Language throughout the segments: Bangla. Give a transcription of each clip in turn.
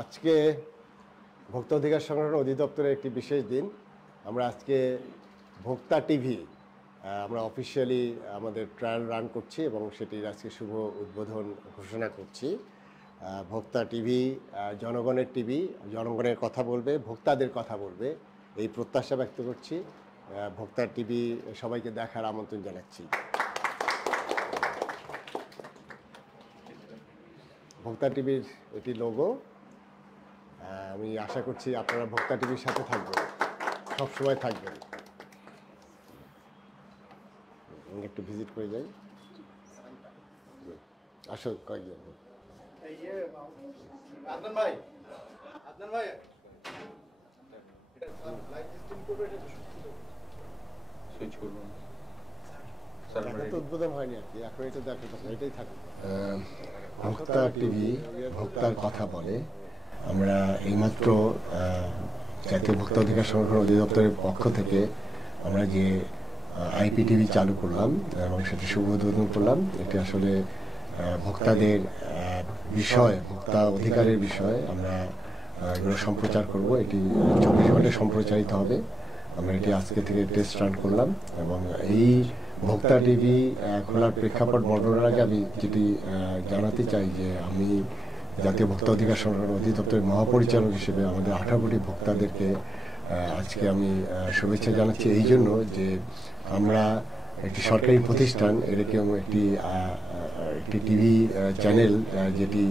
আজকে ভোক্তা অধিকার সংরক্ষণ অধিদপ্তরের একটি বিশেষ দিন। আমরা আজকে ভোক্তা টিভি আমরা অফিসিয়ালি আমাদের ট্রায়াল রান করছি এবং সেটির আজকে শুভ উদ্বোধন ঘোষণা করছি। ভোক্তা টিভি জনগণের টিভি, জনগণের কথা বলবে, ভোক্তাদের কথা বলবে, এই প্রত্যাশা ব্যক্ত করছি। ভোক্তা টিভি সবাইকে দেখার আমন্ত্রণ জানাচ্ছি। ভোক্তা টিভির এটি লোগো। আমি আশা করছি আপনারা ভোক্তা টিভির সাথে থাকবেন, সবসময় থাকবেন। একটু ভিজিট করে যাই, আসো কয়েকজন। উদ্বোধন হয়নি আর কি, এখন এটা দেখার কথা, এটাই থাকবে। ভোক্তা টিভি ভোক্তার কথা বলে। আমরা এইমাত্র জাতীয় ভোক্তা অধিকার সংরক্ষণ অধিদপ্তরের পক্ষ থেকে আমরা যে আইপিটিভি চালু করলাম এবং সেটি শুভ উদ্বোধন করলাম। এটি আসলে ভোক্তাদের বিষয়, ভোক্তা অধিকারের বিষয় আমরা এগুলো সম্প্রচার করব। এটি 24 ঘন্টায় সম্প্রচারিত হবে। আমরা এটি আজকে থেকে টেস্ট রান করলাম এবং এই ভোক্তা টিভি খোলার প্রেক্ষাপট বর্ণনার আগে আমি যেটি জানাতে চাই যে আমি জাতীয় ভোক্তা অধিকার সংরক্ষণ অধিদপ্তরের মহাপরিচালক হিসেবে আমাদের 18 কোটি ভোক্তাদেরকে আজকে আমি শুভেচ্ছা জানাচ্ছি এই জন্য যে আমরা একটি সরকারি প্রতিষ্ঠান, এরকম একটি টিভি চ্যানেল যেটি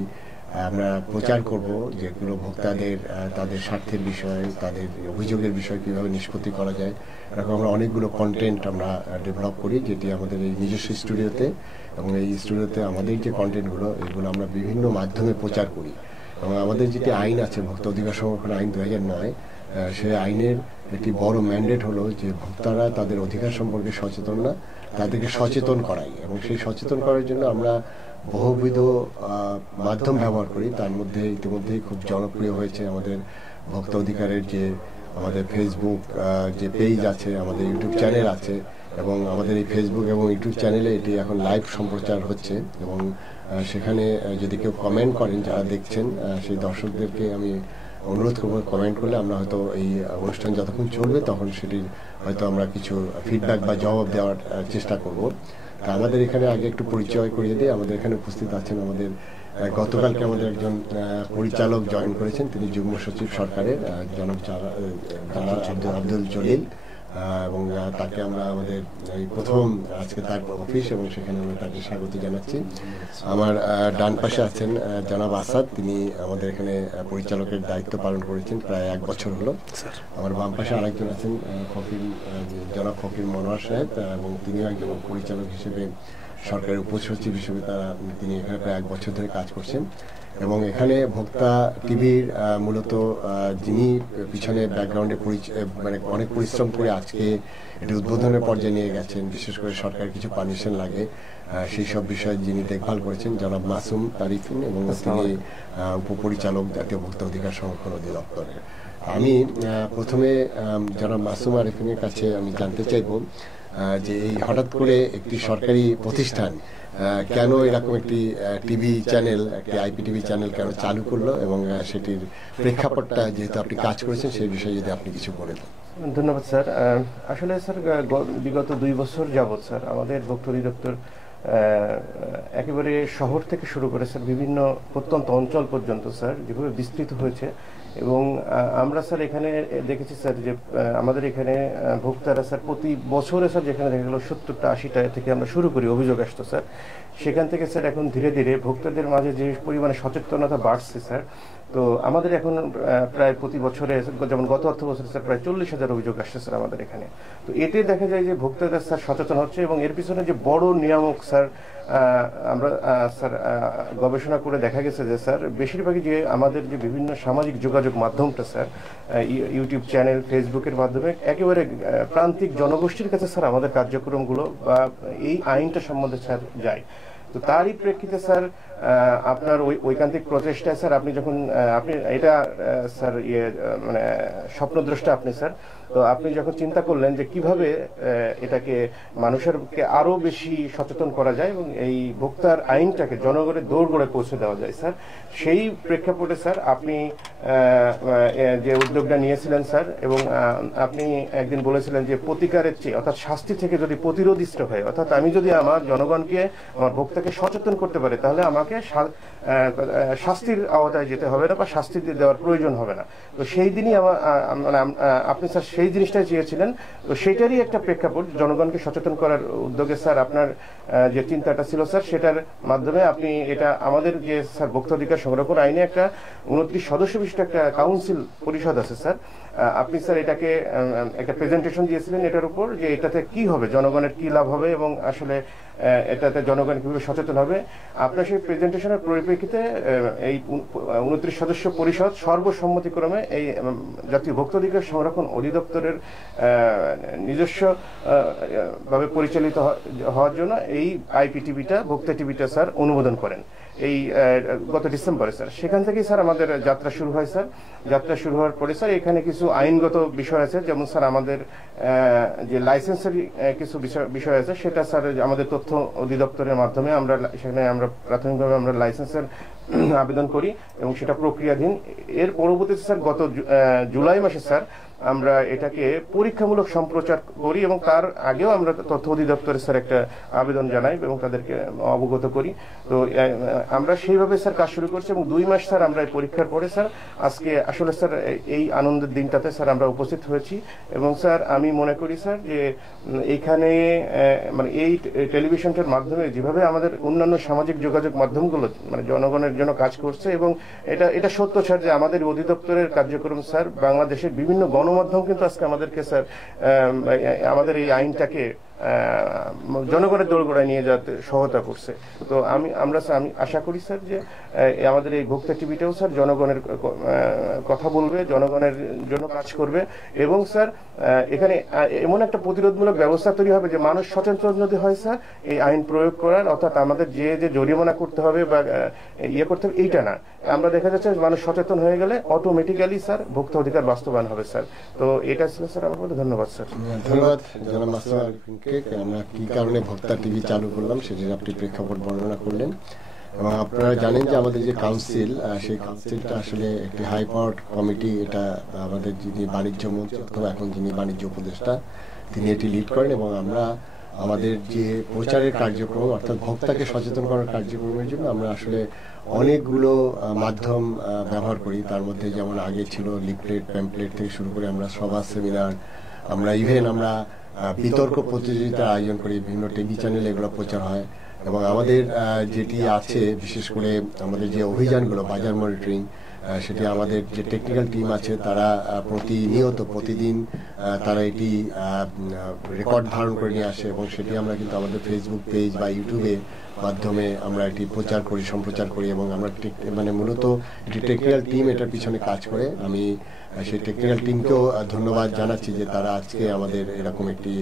আমরা প্রচার করব, যেগুলো ভোক্তাদের তাদের স্বার্থের বিষয়ে, তাদের অভিযোগের বিষয়ে কীভাবে নিষ্পত্তি করা যায়, এরকম আমরা অনেকগুলো কন্টেন্ট আমরা ডেভেলপ করি, যেটি আমাদের এই নিজস্ব স্টুডিওতে। এবং এই স্টুডিওতে আমাদের যে কন্টেন্টগুলো এগুলো আমরা বিভিন্ন মাধ্যমে প্রচার করি। এবং আমাদের যেটি আইন আছে, ভোক্তা অধিকার সংরক্ষণ আইন 2009, সেই আইনের একটি বড় ম্যান্ডেট হলো যে ভোক্তারা তাদের অধিকার সম্পর্কে সচেতন না, তাদেরকে সচেতন করাই। এবং সেই সচেতন করার জন্য আমরা বহুবিধ মাধ্যম ব্যবহার করি। তার মধ্যে ইতিমধ্যেই খুব জনপ্রিয় হয়েছে আমাদের ভোক্তা অধিকারের যে আমাদের ফেসবুক যে পেজ আছে, আমাদের ইউটিউব চ্যানেল আছে এবং আমাদের এই ফেসবুক এবং ইউটিউব চ্যানেলে এটি এখন লাইভ সম্প্রচার হচ্ছে। এবং সেখানে যদি কেউ কমেন্ট করেন, যারা দেখছেন সেই দর্শকদেরকে আমি অনুরোধ করবো, কমেন্ট করলে আমরা হয়তো এই অনুষ্ঠান যতক্ষণ চলবে তখন সেটির হয়তো আমরা কিছু ফিডব্যাক বা জবাব দেওয়ার চেষ্টা করব। তা আমাদের এখানে আগে একটু পরিচয় করিয়ে দিই। আমাদের এখানে উপস্থিত আছেন আমাদের গতকালকে আমাদের একজন পরিচালক জয়েন করেছেন, তিনি যুগ্ম সচিব সরকারের জনাব আব্দুল জলিল, এবং তাকে আমরা আমাদের এই প্রথম আজকে তার অফিস এবং সেখানে আমরা তাকে স্বাগত জানাচ্ছি। আমার ডান পাশে আছেন জনাব আসাদ, তিনি আমাদের এখানে পরিচালকের দায়িত্ব পালন করেছেন প্রায় 1 বছর হলো। আমার বাম পাশে আরেকজন আছেন জনাব ফকির মনোয়ার সাহেব, এবং তিনিও একজন পরিচালক হিসেবে সরকারের উপসচিব হিসেবে তিনি এখানে প্রায় 1 বছর ধরে কাজ করছেন। এবং এখানে ভোক্তা টিভির মূলত যিনি পিছনে ব্যাকগ্রাউন্ডে মানে অনেক পরিশ্রম করে আজকে এটি উদ্বোধনের পর্যায়ে নিয়ে গেছেন, বিশেষ করে সরকারের কিছু পারমিশন লাগে সেই সব বিষয়ে যিনি দেখভাল করেছেন জনাব মাসুম তারিফিন, এবং তিনি উপপরিচালক জাতীয় ভোক্তা অধিকার সংরক্ষণ অধিদপ্তরের। আমি প্রথমে জনাব মাসুম আরিফিনের কাছে আমি জানতে চাইব যে এই হঠাৎ করে একটি সরকারি প্রতিষ্ঠান কেন এরকম একটি টিভি চ্যানেল, একটি আইপিটিভি চ্যানেল কেন চালু করলো এবং সেটির প্রেক্ষাপটটা যেহেতু আপনি কাজ করেছেন সেই বিষয়ে যদি আপনি কিছু বলেন। ধন্যবাদ স্যার। আসলে স্যার বিগত 2 বছর যাবৎ স্যার আমাদের ভোক্তা অধিদপ্তর একেবারে শহর থেকে শুরু করে স্যার বিভিন্ন প্রত্যন্ত অঞ্চল পর্যন্ত স্যার যেভাবে বিস্তৃত হয়েছে। এবং আমরা স্যার এখানে দেখেছি স্যার যে আমাদের এখানে ভোক্তারা স্যার প্রতি বছরে স্যার যেখানে দেখা গেল 70টা 80টা থেকে আমরা শুরু করি অভিযোগ আসতো স্যার, সেখান থেকে স্যার এখন ধীরে ধীরে ভোক্তাদের মাঝে যে পরিমাণে সচেতনতা বাড়ছে স্যার, তো আমাদের এখন প্রায় প্রতি বছরে, যেমন গত অর্থ বছরে স্যার প্রায় 40,000 অভিযোগ আসছে স্যার আমাদের এখানে। তো এতে দেখা যায় যে ভোক্তাদের স্যার সচেতন হচ্ছে এবং এর পিছনে যে বড় নিয়ামক স্যার আমরা স্যার গবেষণা করে দেখা গেছে যে স্যার বেশিরভাগই যে আমাদের যে বিভিন্ন সামাজিক যোগাযোগ মাধ্যমটা স্যার ইউটিউব চ্যানেল, ফেসবুকের মাধ্যমে একেবারে প্রান্তিক জনগোষ্ঠীর কাছে স্যার আমাদের কার্যক্রমগুলো বা এই আইনটা সম্বন্ধে স্যার যায়। তো তারই প্রেক্ষিতে স্যার আপনার ঐকান্তিক প্রচেষ্টায় স্যার আপনি যখন আপনি এটা স্যার মানে স্বপ্নদ্রষ্টা আপনি স্যার, তো আপনি যখন চিন্তা করলেন যে কিভাবে এটাকে মানুষেরকে আরো বেশি সচেতন করা যায় এবং এই ভোক্তার আইনটাকে জনগণের দোরগোড়ায় পৌঁছে দেওয়া যায় স্যার, সেই প্রেক্ষাপটে স্যার আপনি যে উদ্যোগটা নিয়েছিলেন স্যার, এবং আপনি একদিন বলেছিলেন যে প্রতিকারের চেয়ে অর্থাৎ শাস্তি থেকে যদি প্রতিরোধ ইষ্ট হয়, অর্থাৎ আমি যদি আমার জনগণকে আমার ভোক্তাকে সচেতন করতে পারি তাহলে আমাকে শাস্তির আওতায় যেতে হবে না বা শাস্তি দেওয়ার প্রয়োজন হবে না। তো সেই দিনই আপনি স্যার সেই জিনিসটাই চেয়েছিলেন, তো সেটারই একটা প্রেক্ষাপট জনগণকে সচেতন করার উদ্যোগে স্যার আপনার যে চিন্তাটা ছিল স্যার, সেটার মাধ্যমে আপনি এটা আমাদের যে স্যার ভোক্তা অধিকার সংরক্ষণ আইনে একটা 29 সদস্য বিশিষ্ট একটা কাউন্সিল পরিষদ আছে স্যার, আপনি স্যার এটাকে একটা প্রেজেন্টেশন দিয়েছিলেন এটার উপর যে এটাতে কি হবে, জনগণের কি লাভ হবে এবং আসলে এটাতে জনগণ কিভাবে সচেতন হবে। আপনার সেই প্রেজেন্টেশনের পরিপ্রেক্ষিতে এই 29 সদস্য পরিষদ সর্বসম্মতিক্রমে এই জাতীয় ভোক্তা অধিকার সংরক্ষণ অধিদপ্তরের নিজস্ব ভাবে পরিচালিত হওয়ার জন্য এই আইপিটিভিটা ভোক্তা টিভিটা স্যার অনুমোদন করেন এই গত ডিসেম্বরে স্যার। সেখান থেকেই স্যার আমাদের যাত্রা শুরু হয় স্যার। যাত্রা শুরু হওয়ার পরে স্যার এখানে কিছু আইনগত বিষয় আছে, যেমন স্যার আমাদের যে লাইসেন্সের কিছু বিষয় আছে, সেটা স্যার আমাদের তথ্য অধিদপ্তরের মাধ্যমে আমরা সেখানে আমরা প্রাথমিকভাবে আমরা লাইসেন্সের আবেদন করি এবং সেটা প্রক্রিয়াধীন। এর পরবর্তীতে স্যার গত জুলাই মাসে স্যার আমরা এটাকে পরীক্ষামূলক সম্প্রচার করি এবং তার আগেও আমরা তথ্য অধিদপ্তরে স্যার একটা আবেদন জানাই এবং তাদেরকে অবগত করি। তো আমরা সেইভাবে স্যার কাজ শুরু করছি এবং 2 মাস স্যার আমরা পরীক্ষার পরে স্যার আজকে আসলে স্যার এই আনন্দের দিনটাতে স্যার আমরা উপস্থিত হয়েছি। এবং স্যার আমি মনে করি স্যার যে এইখানে মানে এই টেলিভিশনটার মাধ্যমে যেভাবে আমাদের অন্যান্য সামাজিক যোগাযোগ মাধ্যমগুলো মানে জনগণের জন্য কাজ করছে, এবং এটা সত্য স্যার যে আমাদের অধিদপ্তরের কার্যক্রম স্যার বাংলাদেশের বিভিন্ন গণমাধ্যম কিন্তু আজকে আমাদেরকে স্যার আমাদের এই আইনটাকে জনগণের দোরগোড়ায় নিয়ে যাতে সহায়তা করছে। তো আমি আশা করি স্যার যে আমাদের এই ভোক্তা টিভিটাও স্যার জনগণের কথা বলবে, জনগণের জন্য কাজ করবে এবং স্যার এখানে এমন একটা প্রতিরোধমূলক ব্যবস্থা তৈরি হবে যে মানুষ সচেতন যদি হয় স্যার এই আইন প্রয়োগ করার, অর্থাৎ আমাদের যে জরিমানা করতে হবে বা ইয়ে করতে হবে এইটা না, আমরা দেখা যাচ্ছে মানুষ সচেতন হয়ে গেলে অটোমেটিক্যালি স্যার ভোক্তা অধিকার বাস্তবায়ন হবে স্যার। তো এটা ছিল স্যার আমার বলে। ধন্যবাদ স্যার। ধন্যবাদ জনাব মাসুদ আরিফিনকে। আমরা কি কারণে ভোক্তা টিভি চালু করলাম সেটির আপনি প্রেক্ষাপট বর্ণনা করলেন এবং আপনারা জানেন যে আমাদের যে কাউন্সিল, সেই কাউন্সিলটা আসলে একটি হাই পাওয়ার কমিটি। এটা আমাদের যিনি বাণিজ্য মন্ত্রী অথবা এখন যিনি বাণিজ্য উপদেষ্টা তিনি এটি লিড করেন এবং আমরা আমাদের যে প্রচারের কার্যক্রম অর্থাৎ ভোক্তাকে সচেতন করার কার্যক্রমের জন্য আমরা আসলে অনেকগুলো মাধ্যম ব্যবহার করি। তার মধ্যে যেমন আগে ছিল লিফলেট, প্যাম্পলেট থেকে শুরু করে আমরা সভা, সেমিনার, আমরা ইভেন আমরা বিতর্ক প্রতিযোগিতার আয়োজন করি, বিভিন্ন টিভি চ্যানেলে এগুলো প্রচার হয়। এবং আমাদের যেটি আছে বিশেষ করে আমাদের যে অভিযানগুলো বাজার মনিটরিং, সেটি আমাদের যে টেকনিক্যাল টিম আছে তারা প্রতিনিয়ত প্রতিদিন তারা এটি রেকর্ড ধারণ করে নিয়ে আসে এবং সেটি আমরা কিন্তু আমাদের ফেসবুক পেজ বা ইউটিউবে মাধ্যমে আমরা এটি প্রচার করি, সম্প্রচার করি এবং আমরা মানে মূলত এটি টেকনিক্যাল টিম এটার পিছনে কাজ করে। আমি সেই টেকনিক্যাল টিমকেও ধন্যবাদ জানাচ্ছি যে তারা আজকে আমাদের এরকম একটি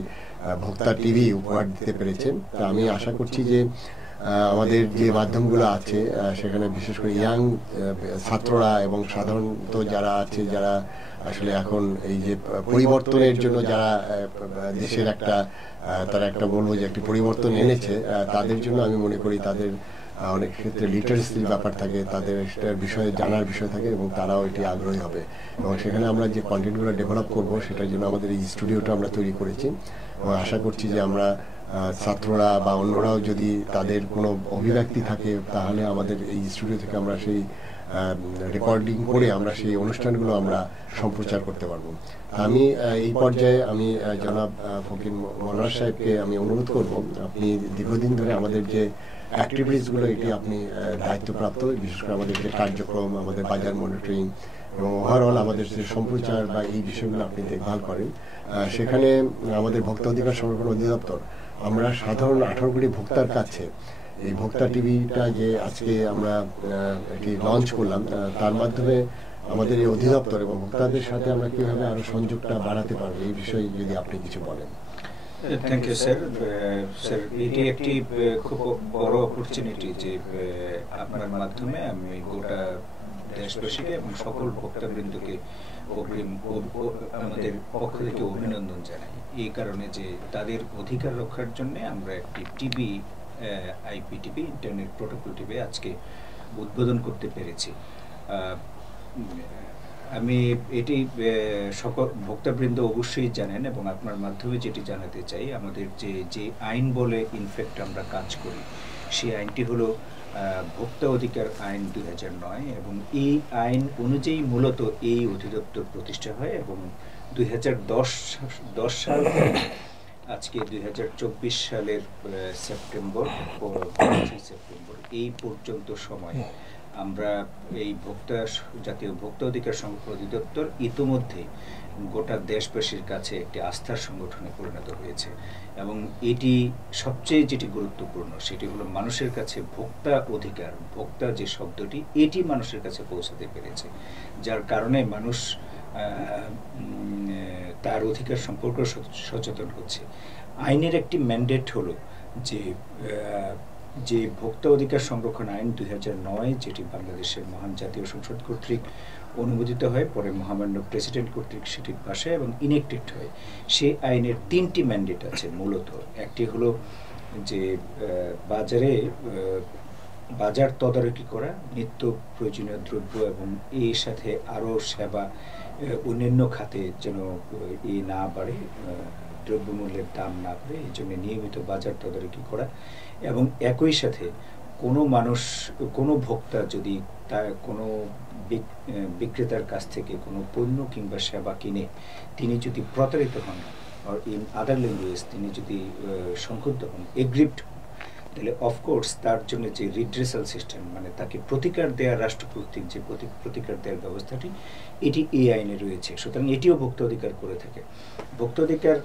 ভোক্তা টিভি উপহার দিতে পেরেছেন। তা আমি আশা করছি যে আমাদের যে মাধ্যমগুলো আছে সেখানে বিশেষ করে ইয়াং ছাত্ররা এবং সাধারণত যারা আছে, যারা আসলে এখন এই যে পরিবর্তনের জন্য যারা দেশের একটা তারা একটা বলবো যে একটি পরিবর্তন এনেছে, তাদের জন্য আমি মনে করি তাদের অনেক ক্ষেত্রে লিটারেসির ব্যাপার থাকে, তাদের এটার বিষয়ে জানার বিষয় থাকে এবং তারাও এটি আগ্রহী হবে। এবং সেখানে আমরা যে কন্টেন্টগুলো ডেভেলপ করব সেটার জন্য আমাদের এই স্টুডিওটা আমরা তৈরি করেছি এবং আশা করছি যে আমরা ছাত্ররা বা অন্যরাও যদি তাদের কোনো অভিব্যক্তি থাকে তাহলে আমাদের এই স্টুডিও থেকে আমরা সেই রেকর্ডিং করে আমরা সেই অনুষ্ঠানগুলো আমরা সম্প্রচার করতে পারবো। আমি এই পর্যায়ে আমি জনাব ফকির মনোয়ার সাহেবকে আমি অনুরোধ করব, আপনি দীর্ঘদিন ধরে আমাদের যে অ্যাক্টিভিটিসগুলো এটি আপনি দায়িত্বপ্রাপ্ত, বিশেষ করে আমাদের যে কার্যক্রম, আমাদের বাজার মনিটরিং এবং ওভারঅল আমাদের যে সম্প্রচার বা এই বিষয়গুলো আপনি দেখভাল করেন। সেখানে আমাদের ভোক্তা অধিকার সংরক্ষণ অধিদপ্তর আমরা সাধারণ 18 কোটি ভোক্তার কাছে এই ভোক্তা টিভিটা যে আজকে আমরা এটি লঞ্চ করলাম, তার মাধ্যমে আমাদের এই অধিদপ্তর এবং ভোক্তাদের সাথে আমরা কিভাবে আরো সংযোগটা বাড়াতে পারবো এই বিষয়ে যদি আপনি কিছু বলেন। Thank you sir. স্যার এটি একটি খুব বড় অপরচুনিটি যে আপনার মাধ্যমে আমি গোটা দেশবাসীকে এবং সকল ভোক্তাবৃন্দকে আমাদের পক্ষ থেকে অভিনন্দন জানাই, এই কারণে যে তাদের অধিকার রক্ষার জন্য আমরা একটি TV IPTV internet protocol TV আজকে উদ্বোধন করতে পেরেছি। আমি এটি সকল ভোক্তাবৃন্দ অবশ্যই জানেন এবং আপনার মাধ্যমে যেটি জানাতে চাই, আমাদের যে আইন বলে ইনফ্যাক্ট আমরা কাজ করি সেই আইনটি হলো ভোক্তা অধিকার আইন 2009 এবং এই আইন অনুযায়ী মূলত এই অধিদপ্তর প্রতিষ্ঠা হয় এবং 2010 সাল আজকে 2024 সালের সেপ্টেম্বর এই পর্যন্ত সময় আমরা এই জাতীয় ভোক্তা অধিকার সংরক্ষণ অধিদপ্তর ইতিমধ্যে গোটা দেশবাসীর কাছে একটি আস্থার সংগঠনে পরিণত হয়েছে এবং এটি সবচেয়ে যেটি গুরুত্বপূর্ণ সেটি হলো মানুষের কাছে ভোক্তা অধিকার, ভোক্তা যে শব্দটি এটি মানুষের কাছে পৌঁছাতে পেরেছে, যার কারণে মানুষ তার অধিকার সম্পর্কে সচেতন হচ্ছে। আইনের একটি ম্যান্ডেট হলো যে ভোক্তা অধিকার সংরক্ষণ আইন 2009 যেটি বাংলাদেশের মহান জাতীয় সংসদ কর্তৃক অনুমোদিত হয়, পরে মহামান্য প্রেসিডেন্ট কর্তৃক সেটি পাশে এবং ইনেক্টেড হয়। সেই আইনের 3টি ম্যান্ডেট আছে মূলত। একটি হলো যে বাজার তদারকি করা, নিত্য প্রয়োজনীয় দ্রব্য এবং এর সাথে আরও সেবা অন্যান্য খাতে যেন না বাড়ে, দ্রব্যমূল্যের দাম না বাড়ে, এই জন্য নিয়মিত বাজার তদারকি করা এবং একই সাথে কোনো ভোক্তা যদি তার কোনো বিক্রেতার কাছ থেকে কোনো পণ্য কিংবা সেবা কিনে তিনি যদি প্রতারিত হন, আর ইন আদার ল্যাঙ্গুয়েজ তিনি যদি সংক্ষুব্ধ হন, এগ্রিভড হন, তাহলে অফকোর্স তার জন্য যে রিড্রেসাল সিস্টেম মানে তাকে প্রতিকার দেওয়ার রাষ্ট্র কর্তৃক যে প্রতিকার দেওয়ার ব্যবস্থাটি এটি এই আইনে রয়েছে। সুতরাং এটিও ভোক্তা অধিকার করে থাকে। ভোক্তা অধিকার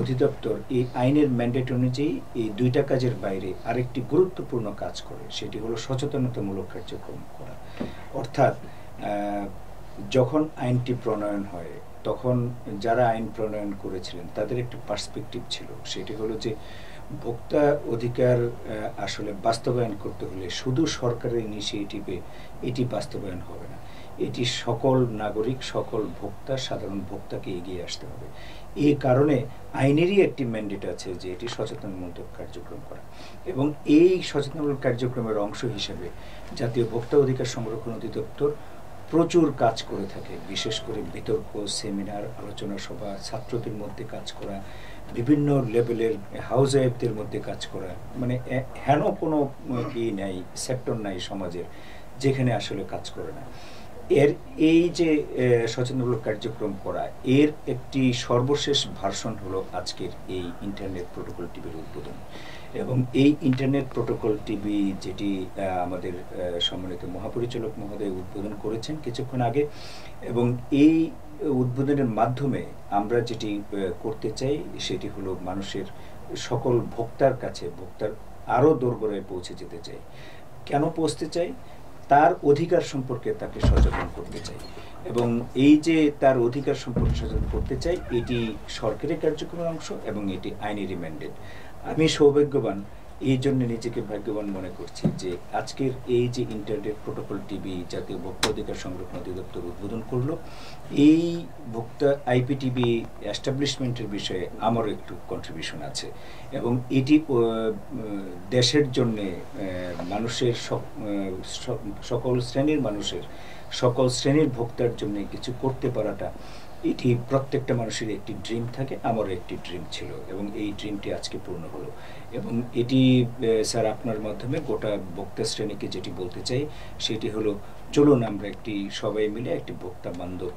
অধিদপ্তর এই আইনের ম্যান্ডেট অনুযায়ী এই 2টা কাজের বাইরে আরেকটি গুরুত্বপূর্ণ কাজ করে, সেটি হলো সচেতনতামূলক কার্যক্রম করা। অর্থাৎ যখন আইনটি প্রণয়ন হয় তখন যারা আইন প্রণয়ন করেছিলেন তাদের একটি পার্সপেক্টিভ ছিল, সেটি হলো যে ভোক্তা অধিকার আসলে বাস্তবায়ন করতে হলে শুধু সরকারের ইনিশিয়েটিভে এটি বাস্তবায়ন হবে না, এটি সকল নাগরিক, সকল ভোক্তা, সাধারণ ভোক্তাকে এগিয়ে আসতে হবে। এই কারণে আইনেরই একটি ম্যান্ডেট আছে যে এটি সচেতনমূলক কার্যক্রম করা এবং এই সচেতনমূলক কার্যক্রমের অংশ হিসেবে জাতীয় ভোক্তা অধিকার সংরক্ষণ অধিদপ্তর প্রচুর কাজ করে থাকে, বিশেষ করে বিতর্ক, সেমিনার, আলোচনা সভা, ছাত্রদের মধ্যে কাজ করা, বিভিন্ন লেভেলের হাউস ওয়াইফদের মধ্যে কাজ করা, মানে হেন কোনো নাই সেক্টর নাই সমাজের যেখানে আসলে কাজ করে না। এই যে সচেতনমূলক কার্যক্রম করা এর একটি সর্বশেষ ভার্সন হলো আজকের এই ইন্টারনেট প্রোটোকল টিভির উদ্বোধন এবং এই ইন্টারনেট প্রোটোকল টিভি যেটি আমাদের সম্মানিত মহাপরিচালক মহোদয় উদ্বোধন করেছেন কিছুক্ষণ আগে এবং এই উদ্বোধনের মাধ্যমে আমরা যেটি করতে চাই সেটি হলো মানুষের সকল ভোক্তার কাছে ভোক্তার আরও দোরগোড়ায় পৌঁছে যেতে চাই। কেন পৌঁছতে চাই? তার অধিকার সম্পর্কে তাকে সচেতন করতে চাই এবং এই যে তার অধিকার সম্পর্কে সচেতন করতে চাই এটি সরকারি কার্যক্রমের অংশ এবং এটি আইনেরই ম্যান্ডেট। আমি সৌভাগ্যবান, এই জন্য নিজেকে ভাগ্যবান মনে করছি যে আজকের এই যে ইন্টারনেট প্রোটোকল টিভি জাতীয় ভোক্তা অধিকার সংরক্ষণ অধিদপ্তর উদ্বোধন করলো, এই ভোক্তা আইপিটিভি এস্টাবলিশমেন্টের বিষয়ে আমারও একটু কন্ট্রিবিউশন আছে এবং এটি দেশের জন্যে মানুষের সকল শ্রেণীর মানুষের সকল শ্রেণীর ভোক্তার জন্য কিছু করতে পারাটা এটি প্রত্যেকটা মানুষের একটি ড্রিম থাকে, আমারও একটি ড্রিম ছিল এবং এই ড্রিমটি আজকে পূর্ণ হলো এবং এটি স্যার আপনার মাধ্যমে গোটা ভোক্তা শ্রেণীকে যেটি বলতে চাই সেটি হলো চলুন আমরা একটি সবাই মিলে একটি ভোক্তা বান্ধব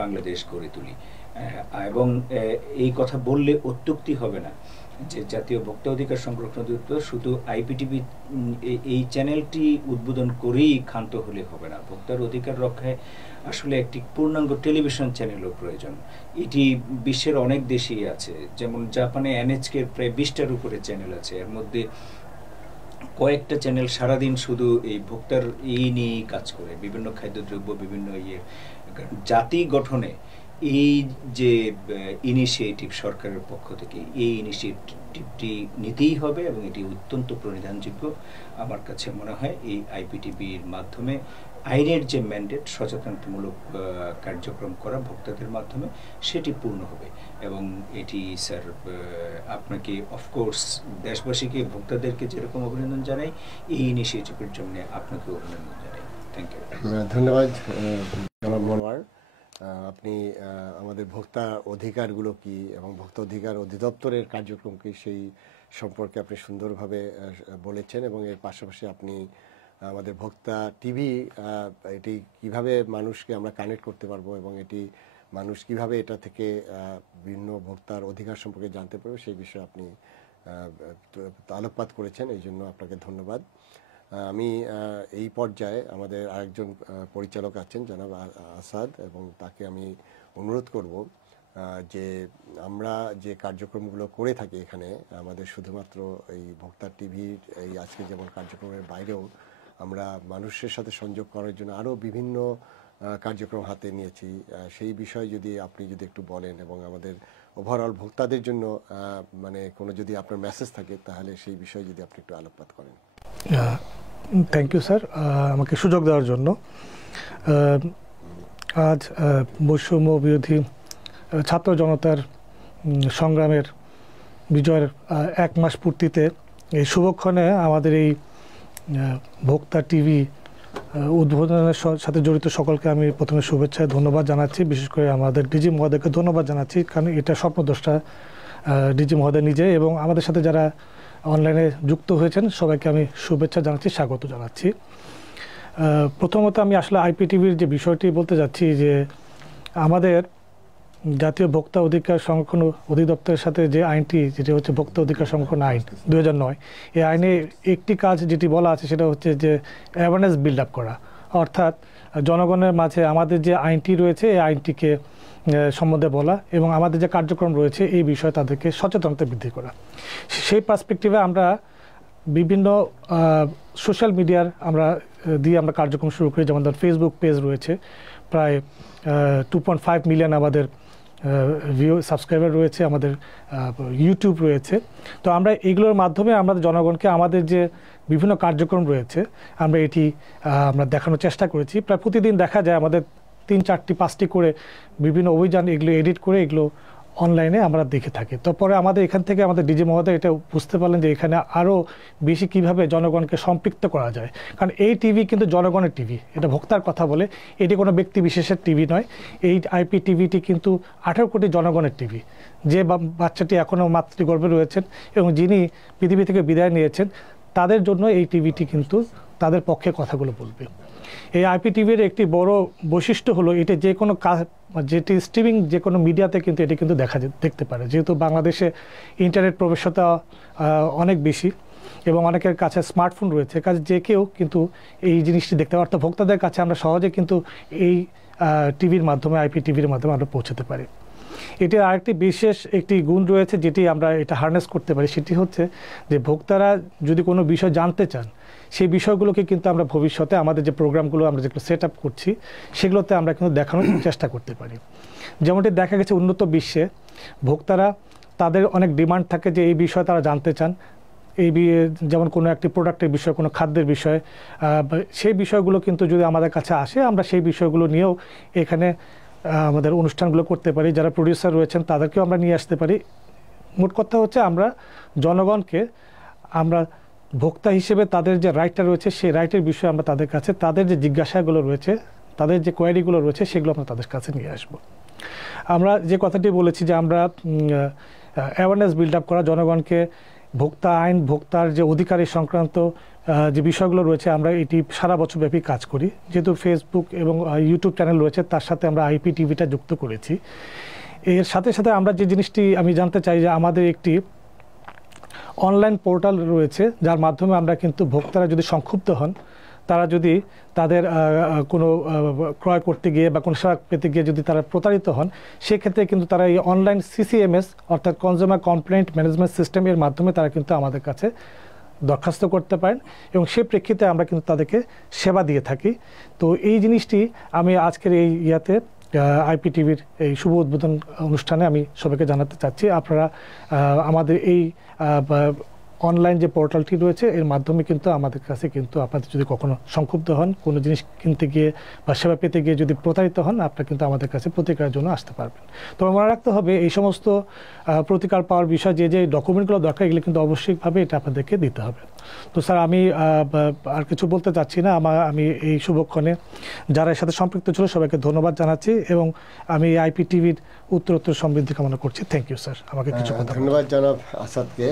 বাংলাদেশ গড়ে তুলি এবং এই কথা বললে অত্যুক্তি হবে না যে জাতীয় ভোক্তা অধিকার সংরক্ষণ অধিদপ্তর শুধু আইপিটিভি এই চ্যানেলটি উদ্বোধন করেই ক্ষান্ত হলে হবে না, ভোক্তার অধিকার রক্ষায় আসলে একটি পূর্ণাঙ্গ টেলিভিশন চ্যানেলও প্রয়োজন। এটি বিশ্বের অনেক দেশেই আছে, যেমন জাপানে এনএচকে প্রায় 20টার উপরে চ্যানেল আছে, এর মধ্যে কয়েকটা চ্যানেল সারাদিন শুধু এই ভোক্তার নিয়েই কাজ করে, বিভিন্ন খাদ্যদ্রব্য, বিভিন্ন জাতি গঠনে এই যে ইনিশিয়েটিভ সরকারের পক্ষ থেকে, এই ইনিশিয়েটিভটি নিতেই হবে এবং এটি অত্যন্ত প্রণিধানযোগ্য। আমার কাছে মনে হয় এই আইপিটিভির মাধ্যমে আইনের যে ম্যান্ডেট সচেতনতামূলক কার্যক্রম করা ভোক্তাদের মাধ্যমে সেটি পূর্ণ হবে। এবং এটি স্যার আপনাকে অফকোর্স দেশবাসীকে ভোক্তাদেরকে যেরকম অভিনন্দন জানাই, এই ইনিশিয়েটিভের জন্য আপনাকে অভিনন্দন জানাই। Thank you. ধন্যবাদ জনাব মনোয়ার। আপনি আমাদের ভোক্তা অধিকারগুলো কি এবং ভোক্তা অধিকার অধিদপ্তরের কার্যক্রম কি সেই সম্পর্কে আপনি সুন্দরভাবে বলেছেন, এবং এর পাশাপাশি আপনি আমাদের ভোক্তা টিভি এটি কিভাবে মানুষকে আমরা কানেক্ট করতে পারবো এবং এটি মানুষ কিভাবে এটা থেকে বিভিন্ন ভোক্তার অধিকার সম্পর্কে জানতে পারবে সেই বিষয়ে আপনি আলোকপাত করেছেন, এই জন্য আপনাকে ধন্যবাদ। আমি এই পর্যায়ে আমাদের আরেকজন পরিচালক আছেন জনাব আসাদ, এবং তাকে আমি অনুরোধ করব যে আমরা যে কার্যক্রমগুলো করে থাকি এখানে আমাদের শুধুমাত্র এই ভোক্তা টিভির এই আজকে যেমন কার্যক্রমের বাইরেও আমরা মানুষের সাথে সংযোগ করার জন্য আরও বিভিন্ন কার্যক্রম হাতে নিয়েছি, সেই বিষয়ে যদি আপনি যদি একটু বলেন এবং আমাদের ওভারঅল ভোক্তাদের জন্য মানে কোনো যদি আপনার মেসেজ থাকে তাহলে সেই বিষয়ে যদি আপনি একটু আলোকপাত করেন। থ্যাংক ইউ স্যার আমাকে সুযোগ দেওয়ার জন্য। আজ বৈষম্য বিরোধী ছাত্র জনতার সংগ্রামের বিজয়ের 1 মাস পূর্তিতে এই শুভক্ষণে আমাদের এই ভোক্তা টিভি উদ্বোধনের সাথে জড়িত সকলকে আমি প্রথমে শুভেচ্ছা ধন্যবাদ জানাচ্ছি। বিশেষ করে আমাদের ডিজি মহোদয়কে ধন্যবাদ জানাচ্ছি, কারণ এটা স্বপ্নদ্রষ্টা ডিজি মহোদয় নিজে, এবং আমাদের সাথে যারা অনলাইনে যুক্ত হয়েছেন সবাইকে আমি শুভেচ্ছা জানাচ্ছি, স্বাগত জানাচ্ছি। প্রথমত আমি আসলে আইপিটিভির যে বিষয়টি বলতে যাচ্ছি যে আমাদের জাতীয় ভোক্তা অধিকার সংরক্ষণ অধিদপ্তরের সাথে যে আইনটি, যেটি হচ্ছে ভোক্তা অধিকার সংরক্ষণ আইন 2009, এই আইনে একটি কাজ যেটি বলা আছে সেটা হচ্ছে যে অ্যাওয়ারনেস বিল্ড আপ করা, অর্থাৎ জনগণের মাঝে আমাদের যে আইনটি রয়েছে এই আইনটিকে সম্বন্ধে বলা এবং আমাদের যে কার্যক্রম রয়েছে এই বিষয়ে তাদেরকে সচেতনতা বৃদ্ধি করা। সেই পার্সপেক্টিভে আমরা বিভিন্ন সোশ্যাল মিডিয়ার আমরা কার্যক্রম শুরু করি, যেমন ফেসবুক পেজ রয়েছে, প্রায় 2.5 মিলিয়ন আমাদের সাবস্ক্রাইবার রয়েছে, আমাদের ইউটিউব রয়েছে। তো আমরা এইগুলোর মাধ্যমে আমাদের জনগণকে আমাদের যে বিভিন্ন কার্যক্রম রয়েছে আমরা দেখানোর চেষ্টা করেছি। প্রায় প্রতিদিন দেখা যায় আমাদের 3, 4, 5টি করে বিভিন্ন অভিযান এগুলো এডিট করে এগুলো অনলাইনে আমরা দেখে থাকি। তো পরে আমাদের এখান থেকে আমাদের ডিজি মহোদয় এটা বুঝতে পারলেন যে এখানে আরও বেশি কিভাবে জনগণকে সম্পৃক্ত করা যায়, কারণ এই টিভি কিন্তু জনগণের টিভি, এটা ভোক্তার কথা বলে, এটি কোনো ব্যক্তি বিশেষের টিভি নয়। এই আইপি টিভিটি কিন্তু 18 কোটি জনগণের টিভি, যে বাচ্চাটি এখনও মাতৃগর্ভে রয়েছেন এবং যিনি পৃথিবী থেকে বিদায় নিয়েছেন তাদের জন্য এই টিভিটি কিন্তু তাদের পক্ষে কথাগুলো বলবে। এই আইপিটিভির একটি বড় বৈশিষ্ট্য হলো এটা যে কোনো যেটি স্ট্রিমিং যে কোনো মিডিয়াতে কিন্তু এটি কিন্তু দেখতে পারে, যেহেতু বাংলাদেশে ইন্টারনেট প্রবেশতা অনেক বেশি এবং অনেকের কাছে স্মার্টফোন রয়েছে, কাজে যে কেউ কিন্তু এই জিনিসটি দেখতে পারে। অর্থাৎ ভোক্তাদের কাছে আমরা সহজে কিন্তু এই টিভির মাধ্যমে আইপিটিভির মাধ্যমে আমরা পৌঁছতে পারি। এটির আরেকটি বিশেষ একটি গুণ রয়েছে যেটি আমরা এটা হারনেস করতে পারি, সেটি হচ্ছে যে ভোক্তারা যদি কোনো বিষয় জানতে চান সেই বিষয়গুলোকে কিন্তু আমরা ভবিষ্যতে আমাদের যে প্রোগ্রামগুলো আমরা যেগুলো সেট আপ করছি সেগুলোতে আমরা কিন্তু দেখানোর চেষ্টা করতে পারি। যেমনটি দেখা গেছে উন্নত বিশ্বে ভোক্তারা তাদের অনেক ডিমান্ড থাকে যে এই বিষয়ে তারা জানতে চান, যেমন কোনো একটি প্রোডাক্টের বিষয়, কোনো খাদ্যের বিষয়, সেই বিষয়গুলো কিন্তু যদি আমাদের কাছে আসে আমরা সেই বিষয়গুলো নিয়েও এখানে আমাদের অনুষ্ঠানগুলো করতে পারি। যারা প্রডিউসার রয়েছেন তাদেরকেও আমরা নিয়ে আসতে পারি। মোট কথা হচ্ছে আমরা জনগণকে আমরা ভোক্তা হিসেবে তাদের যে রাইটটা রয়েছে সেই রাইটের বিষয়ে আমরা তাদের কাছে তাদের যে জিজ্ঞাসাগুলো রয়েছে, তাদের যে কোয়ারিগুলো রয়েছে সেগুলো আমরা তাদের কাছে নিয়ে আসব। আমরা যে কথাটি বলেছি যে আমরা অ্যাওয়ারনেস বিল্ড আপ করা, জনগণকে ভোক্তা আইন, ভোক্তার যে অধিকারী সংক্রান্ত যে বিষয়গুলো রয়েছে আমরা এটি সারা বছর ব্যাপী কাজ করি। যেহেতু ফেসবুক এবং ইউটিউব চ্যানেল রয়েছে তার সাথে আমরা আইপি টিভিটা যুক্ত করেছি। এর সাথে সাথে আমরা যে জিনিসটি আমি জানতে চাই যে আমাদের একটি অনলাইন পোর্টাল রয়েছে যার মাধ্যমে আমরা কিন্তু ভোক্তারা যদি সংক্ষুব্ধ হন, তারা যদি তাদের কোনো ক্রয় করতে গিয়ে বা কোনো সেবা পেতে গিয়ে যদি তারা প্রতারিত হন, সেক্ষেত্রে কিন্তু তারা এই অনলাইন সিসিএমএস অর্থাৎ কনজিউমার কমপ্লেন্ট ম্যানেজমেন্ট সিস্টেম এর মাধ্যমে তারা কিন্তু আমাদের কাছে দরখাস্ত করতে পারেন এবং সেই প্রেক্ষিতে আমরা কিন্তু তাদেরকে সেবা দিয়ে থাকি। তো এই জিনিসটি আমি আজকের এই আইপিটিভির এই শুভ উদ্বোধন অনুষ্ঠানে আমি সবাইকে জানাতে চাচ্ছি, আপনারা আমাদের এই অনলাইন যে পোর্টালটি রয়েছে এর মাধ্যমে কিন্তু আমাদের কাছে কিন্তু আপনাদের যদি কখনো সংক্ষুব্ধ হন, কোনো জিনিস কিনতে গিয়ে বা সেবা পেতে গিয়ে যদি প্রতারিত হন, আপনারা কিন্তু আমাদের কাছে প্রতিকারের জন্য আসতে পারবেন। তবে মনে রাখতে হবে এই সমস্ত প্রতিকার পাওয়ার বিষয় যে যে ডকুমেন্টগুলো দরকার এগুলো কিন্তু অবশ্যইভাবে এটা আপনাদেরকে দিতে হবে। তো স্যার আমি আর কিছু বলতে চাচ্ছি না, আমি এই শুভক্ষণে যারা এর সাথে সম্পৃক্ত ছিল সবাইকে ধন্যবাদ জানাচ্ছি এবং আমি আইপিটিভির উত্তরোত্তর সমৃদ্ধি কামনা করছি। Thank you sir. আমাকে কিছু কথা ধন্যবাদ জনাব আসাদকে,